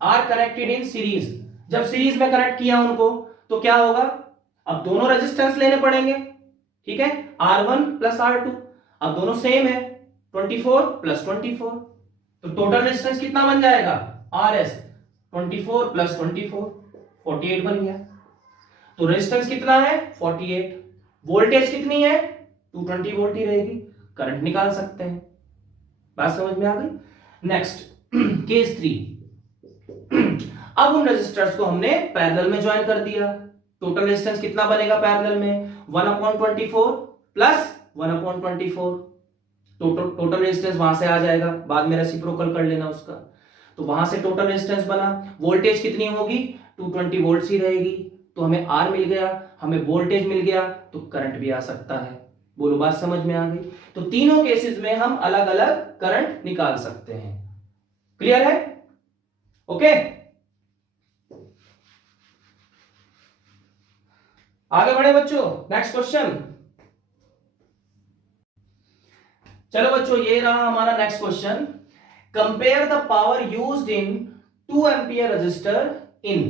are connected in series, जब सीरीज में कनेक्ट किया उनको, तो क्या होगा? अब दोनों रेजिस्टेंस लेने पड़ेंगे, ठीक है, R1 प्लस R2। अब दोनों सेम है, 24 प्लस 24, तो टोटल रेजिस्टेंस कितना बन जाएगा? RS 24 प्लस 24, 48 बन गया। तो रेजिस्टेंस कितना है? 48। वोल्टेज कितनी है? 220 वोल्ट ही रहेगी। करंट निकाल सकते हैं। बात समझ में आ गई? नेक्स्ट केस 3, अब उन रेजिस्टर्स को हमने पैरेलल में ज्वाइन कर दिया। टोटल रेजिस्टेंस कितना बनेगा पैरेलल में? 1/24 प्लस 1/24। टोटल रेजिस्टेंस वहां से आ जाएगा, बाद में रेसिप्रोकल कर लेना उसका। तो वहां से टोटल रेजिस्टेंस बना। वोल्टेज कितनी होगी? 220 वोल्ट ही रहेगी। तो हमें आर मिल गया, हमें वोल्टेज मिल गया, तो करंट भी आ सकता है। बोलो बात समझ में आ गई? तो तीनों केसेस में हम अलग अलग करंट निकाल सकते हैं। क्लियर है? ओके, आगे बढ़े बच्चों। Next question. चलो बच्चों, ये रहा हमारा next question. Compare the power used in 2 ampere resistor in.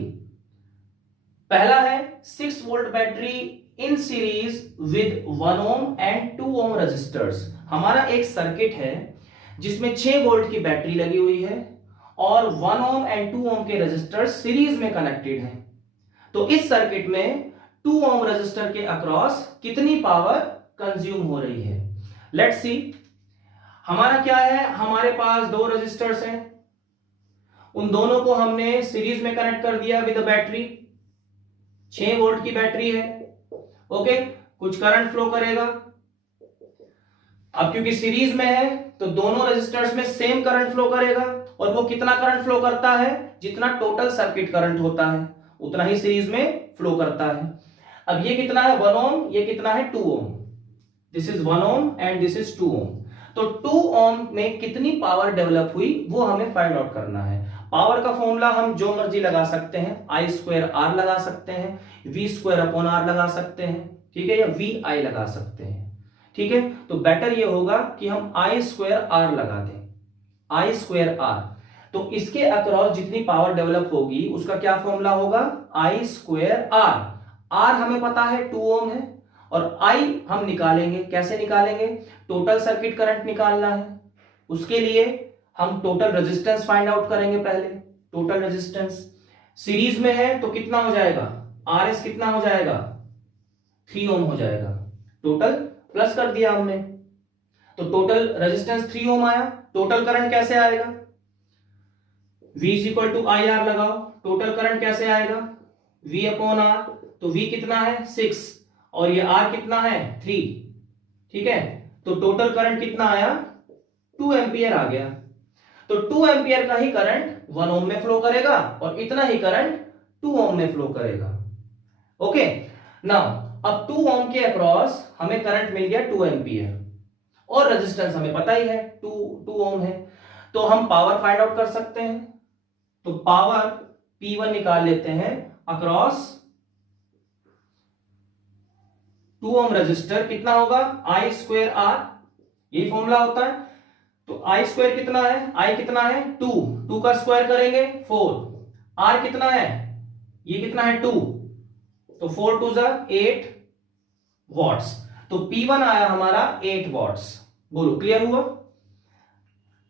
पहला है 6 volt battery in series with 1 ohm and 2 ohm resistors. हमारा एक सर्किट है जिसमें 6 वोल्ट की बैटरी लगी हुई है और 1 ओम एंड 2 ओम के रजिस्टर सीरीज में कनेक्टेड हैं। तो इस सर्किट में 2 ओम रजिस्टर के अक्रॉस कितनी पावर कंज्यूम हो रही है? Let's see. हमारा क्या है, हमारे पास 2 रजिस्टर्स हैं, उन दोनों को हमने सीरीज में कनेक्ट कर दिया विद बैटरी। 6 वोल्ट की बैटरी है। ओके, कुछ करंट फ्लो करेगा। अब क्योंकि सीरीज में है तो दोनों रजिस्टर्स में सेम करंट फ्लो करेगा, और वो कितना करंट फ्लो करता है? जितना टोटल सर्किट करंट होता है उतना ही सीरीज में फ्लो करता है। अब ये कितना है? 1 ओम, ये कितना है? 2 ohm. This is 1 ohm and this is 2 ohm. तो 2 ओम में कितनी पावर डेवलप हुई वो हमें फाइंड आउट करना है। पावर का फॉर्मूला हम जो मर्जी लगा सकते हैं, I2R लगा सकते हैं, V2/R लगा सकते हैं, ठीक है, या VI लगा सकते हैं, ठीक है। तो बेटर ये होगा कि हम I2R लगा दें, I2R। तो इसके अक्रॉस जितनी पावर डेवलप होगी उसका क्या फॉर्मूला होगा? I2R। R हमें पता है 2 ओम है, और I हम निकालेंगे। कैसे निकालेंगे? टोटल सर्किट करंट निकालना है, उसके लिए हम टोटल रेजिस्टेंस फाइंड आउट करेंगे। पहले टोटल रेजिस्टेंस सीरीज में है तो कितना हो जाएगा? RS कितना हो जाएगा? 3 ओम हो जाएगा। टोटल प्लस कर दिया हमने, तो टोटल रेजिस्टेंस 3 ओम आया। टोटल करंट कैसे आएगा? V = IR लगाओ। टोटल करंट कैसे आएगा? V/R। तो V कितना है? 6, और ये R कितना है? 3, ठीक है। तो टोटल करंट कितना आया? 2 एम्पियर आ गया। तो 2 एम्पियर का ही करंट 1 ओम में फ्लो करेगा, और इतना ही करंट 2 ओम में फ्लो करेगा। ओके, नाउ अब 2 ओम के अक्रॉस हमें करंट मिल गया 2 एम्पियर, और रेजिस्टेंस हमें पता ही है 2 ओम है। तो हम पावर फाइंड आउट कर सकते हैं। तो पावर P1 निकाल लेते हैं अक्रॉस 2 ओम रजिस्टर। कितना होगा? I2R, यही फॉर्मूला होता है। तो I2 कितना है? I कितना है? 2 का स्क्वायर करेंगे 4। R कितना है? ये कितना है? 2। तो 4 2 8 वॉट्स। तो P1 आया हमारा 8 वॉट्स। बोलो क्लियर हुआ?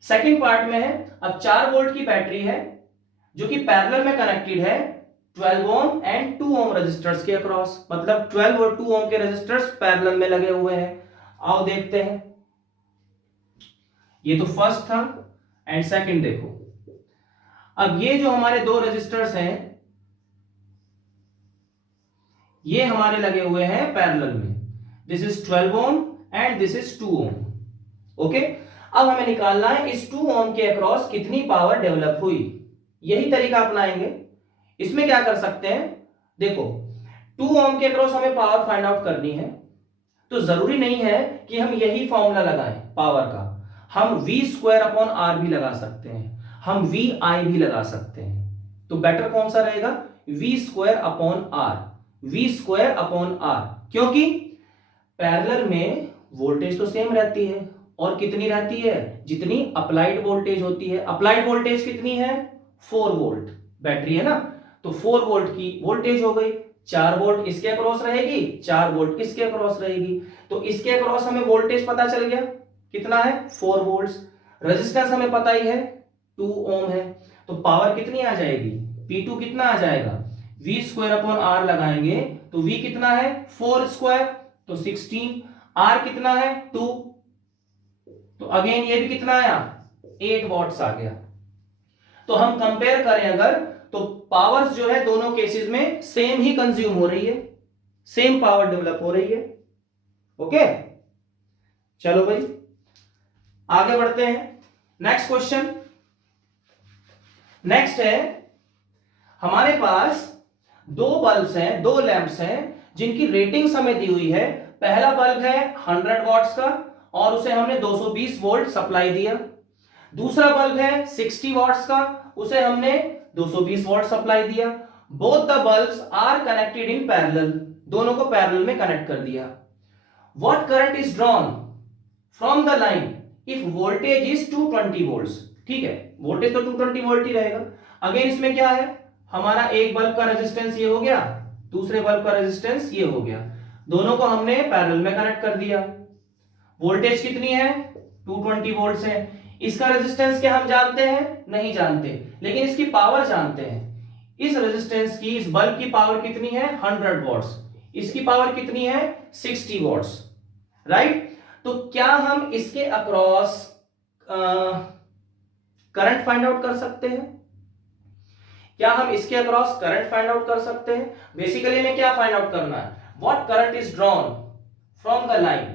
सेकंड पार्ट में है, अब 4 वोल्ट की बैटरी है जो कि पैरेलल में कनेक्टेड है 12 ओम एंड 2 ओम रजिस्टर्स के अक्रॉस। मतलब 12 और 2 ओम के रजिस्टर्स पैरेलल में लगे हुए हैं। आओ देखते हैं। ये तो फर्स्ट था, एंड सेकंड देखो। अब ये जो हमारे 2 रजिस्टर्स हैं ये हमारे लगे हुए हैं पैरेलल में। This is 12 ohm and this is 2 ohm. Okay, अब हमें निकालना है इस 2 ओम के अक्रॉस कितनी पावर डेवलप हुई। यही तरीका अपनाएंगे। इसमें क्या कर सकते हैं? देखो, 2 ओम के अक्रॉस हमें पावर फाइंड आउट करनी है, तो जरूरी नहीं है कि हम यही फॉर्मूला लगाएं पावर का। हम V2/R भी लगा सकते हैं, हम VI भी लगा सकते हैं। तो बेटर कौन सा रहेगा? V2/R। V2/R, क्योंकि पैरेलल में वोल्टेज तो सेम रहती है, और कितनी रहती है? जितनी अप्लाइड वोल्टेज होती है। अप्लाइड वोल्टेज कितनी है? 4 वोल्ट। बैटरी है ना, तो 4 वोल्ट की वोल्टेज हो गई। 4 वोल्ट इसके अक्रॉस रहेगी, 4 वोल्ट इसके अक्रॉस रहेगी। तो इसके अक्रॉस हमें वोल्टेज पता चल गया कितना है? 4 वोल्ट्स। रेजिस्टेंस हमें पता ही है 2 ओम है। तो पावर कितनी आ जाएगी? P2 कितना आ जाएगा? V2/R लगाएंगे तो V कितना है? 4 स्क्वायर, तो 16। R कितना है? 2। तो अगेन ये भी कितना आया? 8 वॉट्स आ गया। तो हम कंपेयर करें अगर, तो पावर्स जो है दोनों केसेस में सेम ही कंज्यूम हो रही है, सेम पावर डेवलप हो रही है। ओके, चलो भाई आगे बढ़ते हैं। नेक्स्ट क्वेश्चन, नेक्स्ट है हमारे पास दो बल्ब्स हैं, दो लैंप्स हैं जिनकी रेटिंग्स हमें दी हुई है। पहला बल्ब है 100 वॉट्स का और उसे हमने 220 वोल्ट सप्लाई दिया। दूसरा बल्ब है 60 वॉट्स का, उसे हमने 220 वोल्ट सप्लाई दिया। Both the bulbs are connected in parallel, दोनों को पैरेलल में कनेक्ट कर दिया। What current is drawn from the line if voltage is 220 volts. ठीक है, वोल्टेज तो 220 वोल्ट ही रहेगा। अगेन इसमें क्या है, हमारा एक बल्ब का रेजिस्टेंस ये हो गया, दूसरे बल्ब का रेजिस्टेंस ये हो गया, दोनों को हमने पैरेलल में कनेक्ट कर दिया। वोल्टेज कितनी है, 220 वोल्ट्स है। इसका रेजिस्टेंस क्या हम जानते हैं, नहीं जानते, लेकिन इसकी पावर जानते हैं। इस रेजिस्टेंस की, इस बल्ब की पावर कितनी है, 100 वॉट्स। इसकी पावर कितनी है, 60 वॉट्स, राइट। तो क्या हम इसके अक्रॉस करंट फाइंड आउट कर सकते हैं? क्या हम इसके अक्रॉस करंट फाइंड आउट कर सकते हैं? बेसिकली हमें क्या फाइंड आउट करना है, what current is drawn from the line.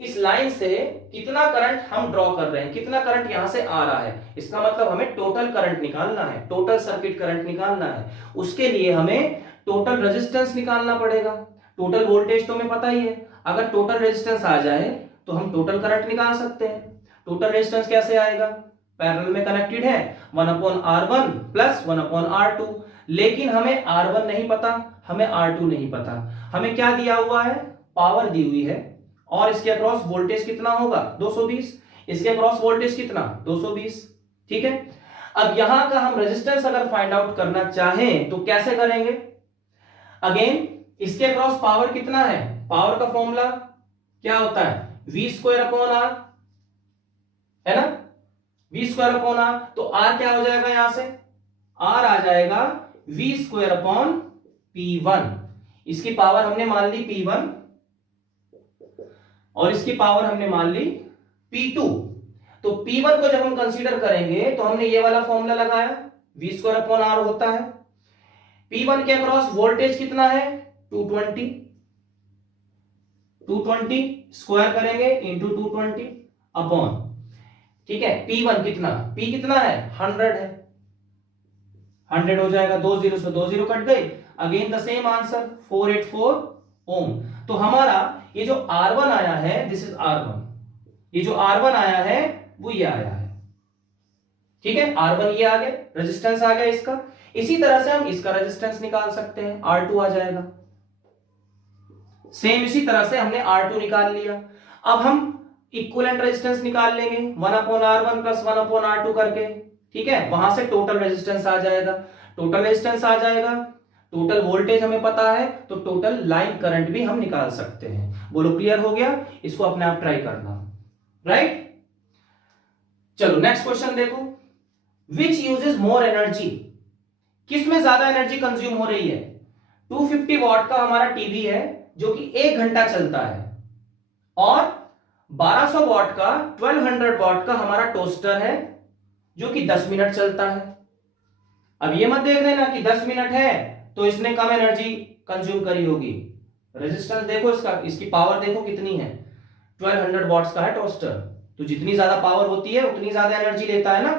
इस लाइन से कितना करंट हम ड्रॉ कर रहे हैं, कितना करंट यहां से आ रहा है, इसका मतलब हमें टोटल करंट निकालना है, टोटल सर्किट करंट निकालना है। उसके लिए हमें टोटल रेजिस्टेंस निकालना पड़ेगा। टोटल वोल्टेज तो हमें पता ही है, अगर टोटल रेजिस्टेंस आ जाए तो हम टोटल करंट निकाल सकते हैं। टोटल रेजिस्टेंस कैसे आएगा, पैरेलल में कनेक्टेड है, 1/R1 प्लस 1/R2। लेकिन हमें R1 नहीं पता, हमें R2 नहीं पता। हमें क्या दिया हुआ है, पावर दी हुई है, और इसके अक्रॉस वोल्टेज कितना होगा, 220। इसके अक्रॉस वोल्टेज कितना, 220। ठीक है, अब यहां का हम रेजिस्टेंस अगर फाइंड आउट करना चाहें तो कैसे करेंगे? अगेन इसके अक्रॉस पावर कितना है, पावर का फॉर्मूला क्या होता है, V²/R, है ना, V²/R। तो R क्या हो जाएगा, यहां से R आ जाएगा V²/P1। इसकी पावर हमने मान ली P1 और इसकी पावर हमने मान ली P2। तो P1 को जब हम कंसीडर करेंगे तो हमने ये वाला फॉर्मूला लगाया, V²/R होता है। P1 के अक्रॉस वोल्टेज कितना है, 220 स्क्वायर करेंगे इंटू 220 अपॉन, ठीक है, P1 कितना, P कितना है, 100 है, 100 हो जाएगा, 2 0 से 2 0 कट गए। अगेन द सेम आंसर 484 ओम। तो हमारा ये जो R1 आया है, दिस इज R1, ये जो R1 आया है वो ये आया है। ठीक है, R1 ये आ गया, रेजिस्टेंस आ गया इसका। इसी तरह से हम इसका रेजिस्टेंस निकाल सकते हैं, R2 आ जाएगा। सेम इसी तरह से हमने R2 निकाल लिया। अब हम इक्विवेलेंट रेजिस्टेंस निकाल लेंगे, 1/R1 प्लस 1/R2 करके। ठीक है, वहां से टोटल रेजिस्टेंस आ जाएगा, टोटल रेजिस्टेंस आ जाएगा, टोटल वोल्टेज हमें पता है, तो टोटल लाइन करंट भी हम निकाल सकते हैं। बोलो क्लियर हो गया? इसको अपने आप ट्राई करना, राइट। चलो नेक्स्ट क्वेश्चन देखो, विच यूजेस मोर एनर्जी, किसमें ज्यादा एनर्जी कंज्यूम हो रही है? 250 वॉट का हमारा टीवी है जो कि 1 घंटा चलता है, और 1200 वॉट का 1200 वॉट का हमारा टोस्टर है जो कि 10 मिनट चलता है। अब ये मत देख लेना कि 10 मिनट है तो इसने कम एनर्जी कंज्यूम करी होगी। रेजिस्टेंस देखो इसका, इसकी पावर देखो कितनी है, 1200 वॉट्स का है टोस्टर, तो जितनी ज्यादा पावर होती है उतनी ज्यादा एनर्जी लेता है ना।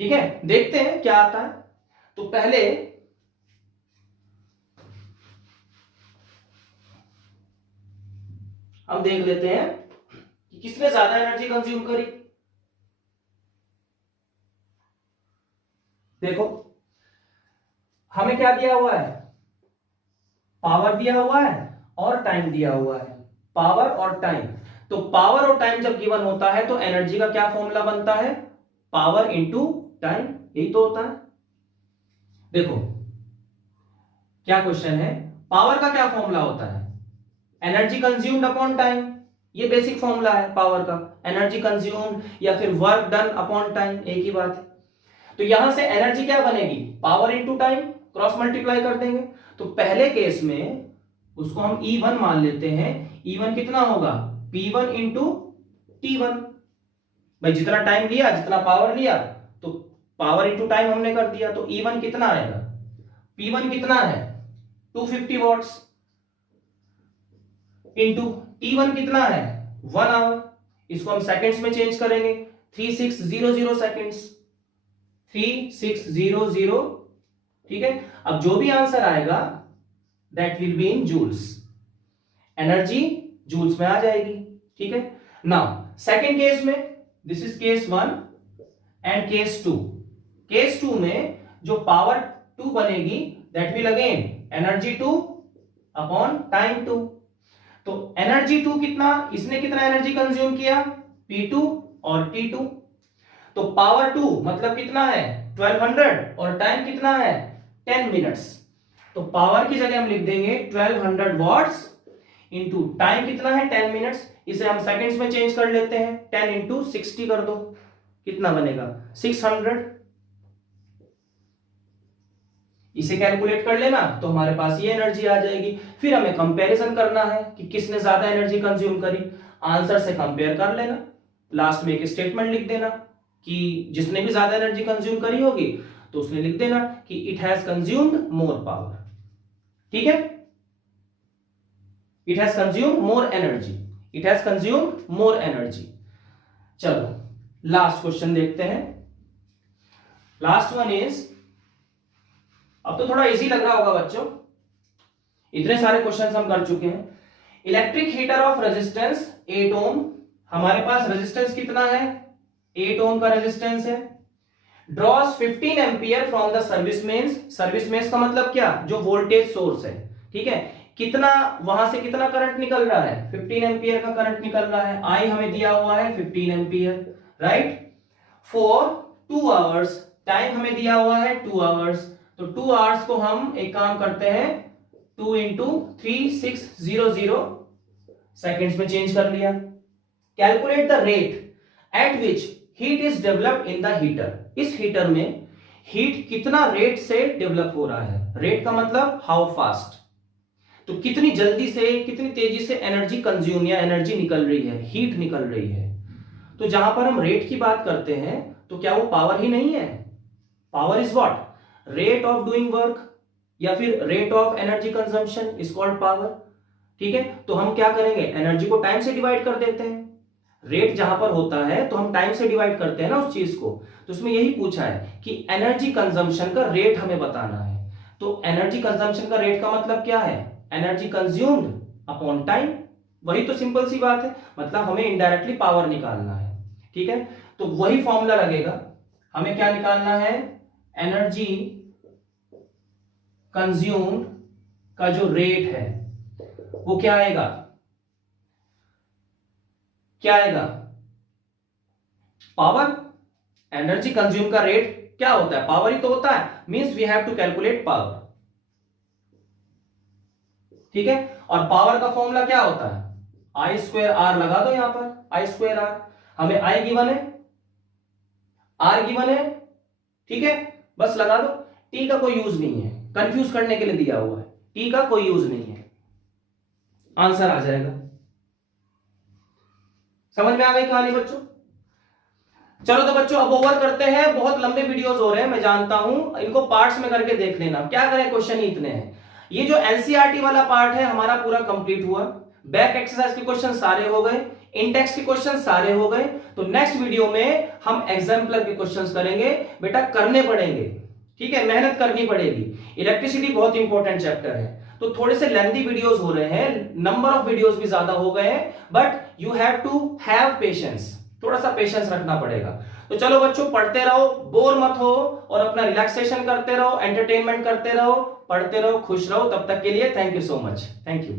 ठीक है, देखते हैं क्या आता है। तो पहले हम देख लेते हैं कि किसने ज्यादा एनर्जी कंज्यूम करी। देखो हमें क्या दिया हुआ है, पावर दिया हुआ है और टाइम दिया हुआ है, पावर और टाइम। तो पावर और टाइम जब गिवन होता है तो एनर्जी का क्या फॉर्मूला बनता है, पावर इंटू टाइम, यही तो होता है। देखो क्या क्वेश्चन है, पावर का क्या फॉर्मूला होता है, एनर्जी कंज्यूम्ड अपॉन टाइम, ये बेसिक फॉर्मूला है पावर का, एनर्जी कंज्यूम्ड या फिर वर्क डन अपॉन टाइम, एक ही बात है। तो यहां से एनर्जी क्या बनेगी, power into time, cross multiply कर देंगे। तो पहले केस में उसको हम E1 मान लेते हैं, E1 कितना होगा, P1 इंटू T1। भाई जितना टाइम लिया, जितना पावर लिया, तो पावर इंटू टाइम हमने कर दिया, तो E1 कितना आएगा, P1 कितना है 250 वॉट्स, इंटू T1 कितना है 1 आवर, इसको हम सेकंड्स में चेंज करेंगे 3600 सेकंड्स, 3600, ठीक है। अब जो भी आंसर आएगा that will be in joules, energy joules में आ जाएगी, ठीक है। नाउ सेकंड केस में, this is case 1 and case 2। Case 2 में जो पावर 2 बनेगी that will again energy 2 upon time 2। तो एनर्जी 2 कितना, इसने कितना एनर्जी कंज्यूम किया P2 और T2, तो पावर 2 मतलब कितना है 1200 और टाइम कितना है 10 मिनट्स, तो पावर की जगह हम लिख देंगे 1200 वॉट्स इंटू टाइम कितना है 10 मिनट्स, इसे हम सेकंड्स में चेंज कर लेते हैं, 10 इंटू 60 कर दो, कितना बनेगा 600, इसे कैलकुलेट कर लेना तो हमारे पास ये एनर्जी आ जाएगी। फिर हमें कंपैरिजन करना है कि किसने ज्यादा एनर्जी कंज्यूम करी, आंसर से कंपेयर कर लेना, लास्ट में एक स्टेटमेंट लिख देना कि जिसने भी ज्यादा एनर्जी कंज्यूम करी होगी तो उसने लिख देना कि it has consumed more power, ठीक है, it has consumed more energy, it has consumed more energy. चलो लास्ट क्वेश्चन देखते हैं, लास्ट वन इज, अब तो थोड़ा इजी लग रहा होगा बच्चों, इतने सारे क्वेश्चंस हम कर चुके हैं। इलेक्ट्रिक हीटर ऑफ रेजिस्टेंस 8 ओम, हमारे पास रेजिस्टेंस कितना है 8 ओम का रेजिस्टेंस है, draws 15 ampere from the service mains, service mains का मतलब क्या, जो वोल्टेज सोर्स है, ठीक है, कितना वहां से कितना करंट निकल रहा है 15 एम्पियर का करंट निकल रहा है, आई हमें दिया हुआ है 15 ampere, right, for 2 hours, time हमें दिया हुआ है 2 आवर्स, तो 2 आवर्स को हम एक काम करते हैं 2 इंटू 3600 सेकेंड्स में चेंज कर लिया। Calculate the rate at which heat is developed in the heater, इस हीटर में हीट कितना रेट से डेवलप हो रहा है, रेट का मतलब हाउ फास्ट, तो कितनी जल्दी से कितनी तेजी से एनर्जी कंज्यूम या एनर्जी निकल रही है, हीट निकल रही है। तो जहां पर हम रेट की बात करते हैं तो क्या वो पावर ही नहीं है, power is what, rate of doing work या फिर rate of energy consumption is called power, ठीक है। तो हम क्या करेंगे, एनर्जी को टाइम से डिवाइड कर देते हैं, रेट जहां पर होता है तो हम टाइम से डिवाइड करते हैं ना उस चीज को, तो उसमें यही पूछा है कि एनर्जी कंजम्पशन का रेट हमें बताना है, तो एनर्जी कंजम्पशन का रेट का मतलब क्या है, एनर्जी कंज्यूम्ड अपॉन टाइम, वही तो सिंपल सी बात है, मतलब हमें इनडायरेक्टली पावर निकालना है, ठीक है। तो वही फॉर्मूला लगेगा, हमें क्या निकालना है, एनर्जी कंज्यूम्ड का जो रेट है वो क्या आएगा, क्या आएगा पावर, एनर्जी कंज्यूम का रेट क्या होता है, पावर ही तो होता है, means we have to calculate power, ठीक है। और पावर का फॉर्मूला क्या होता है, आई स्क्वायर आर, लगा दो यहां पर आई स्क्वायर आर, हमें आई गिवन है, आर गिवन है, ठीक है, बस लगा दो, टी का कोई यूज नहीं है, कंफ्यूज करने के लिए दिया हुआ है, टी का कोई यूज नहीं है, आंसर आ जाएगा। समझ में आ गई कहानी बच्चों। चलो तो बच्चों अब ओवर करते हैं, बहुत लंबे वीडियोस हो रहे हैं मैं जानता हूं, इनको पार्ट्स में करके देख लेना, क्या करें क्वेश्चन ही इतने हैं। ये जो एनसीईआरटी वाला पार्ट है हमारा पूरा कंप्लीट हुआ, बैक एक्सरसाइज के क्वेश्चन सारे हो गए, इंडेक्स के क्वेश्चन सारे हो गए, तो नेक्स्ट वीडियो में हम एग्जाम्पलर के क्वेश्चंस करेंगे, बेटा करने पड़ेंगे, ठीक है, मेहनत करनी पड़ेगी। इलेक्ट्रिसिटी बहुत इंपॉर्टेंट चैप्टर है, तो थोड़े से लेंथी वीडियोस हो रहे हैं, नंबर ऑफ वीडियोस भी ज्यादा हो गए हैं, but you have to have patience, थोड़ा सा पेशेंस रखना पड़ेगा। तो चलो बच्चों पढ़ते रहो, बोर मत हो, और अपना रिलैक्सेशन करते रहो, एंटरटेनमेंट करते रहो, पढ़ते रहो, खुश रहो, तब तक के लिए thank you so much, thank you.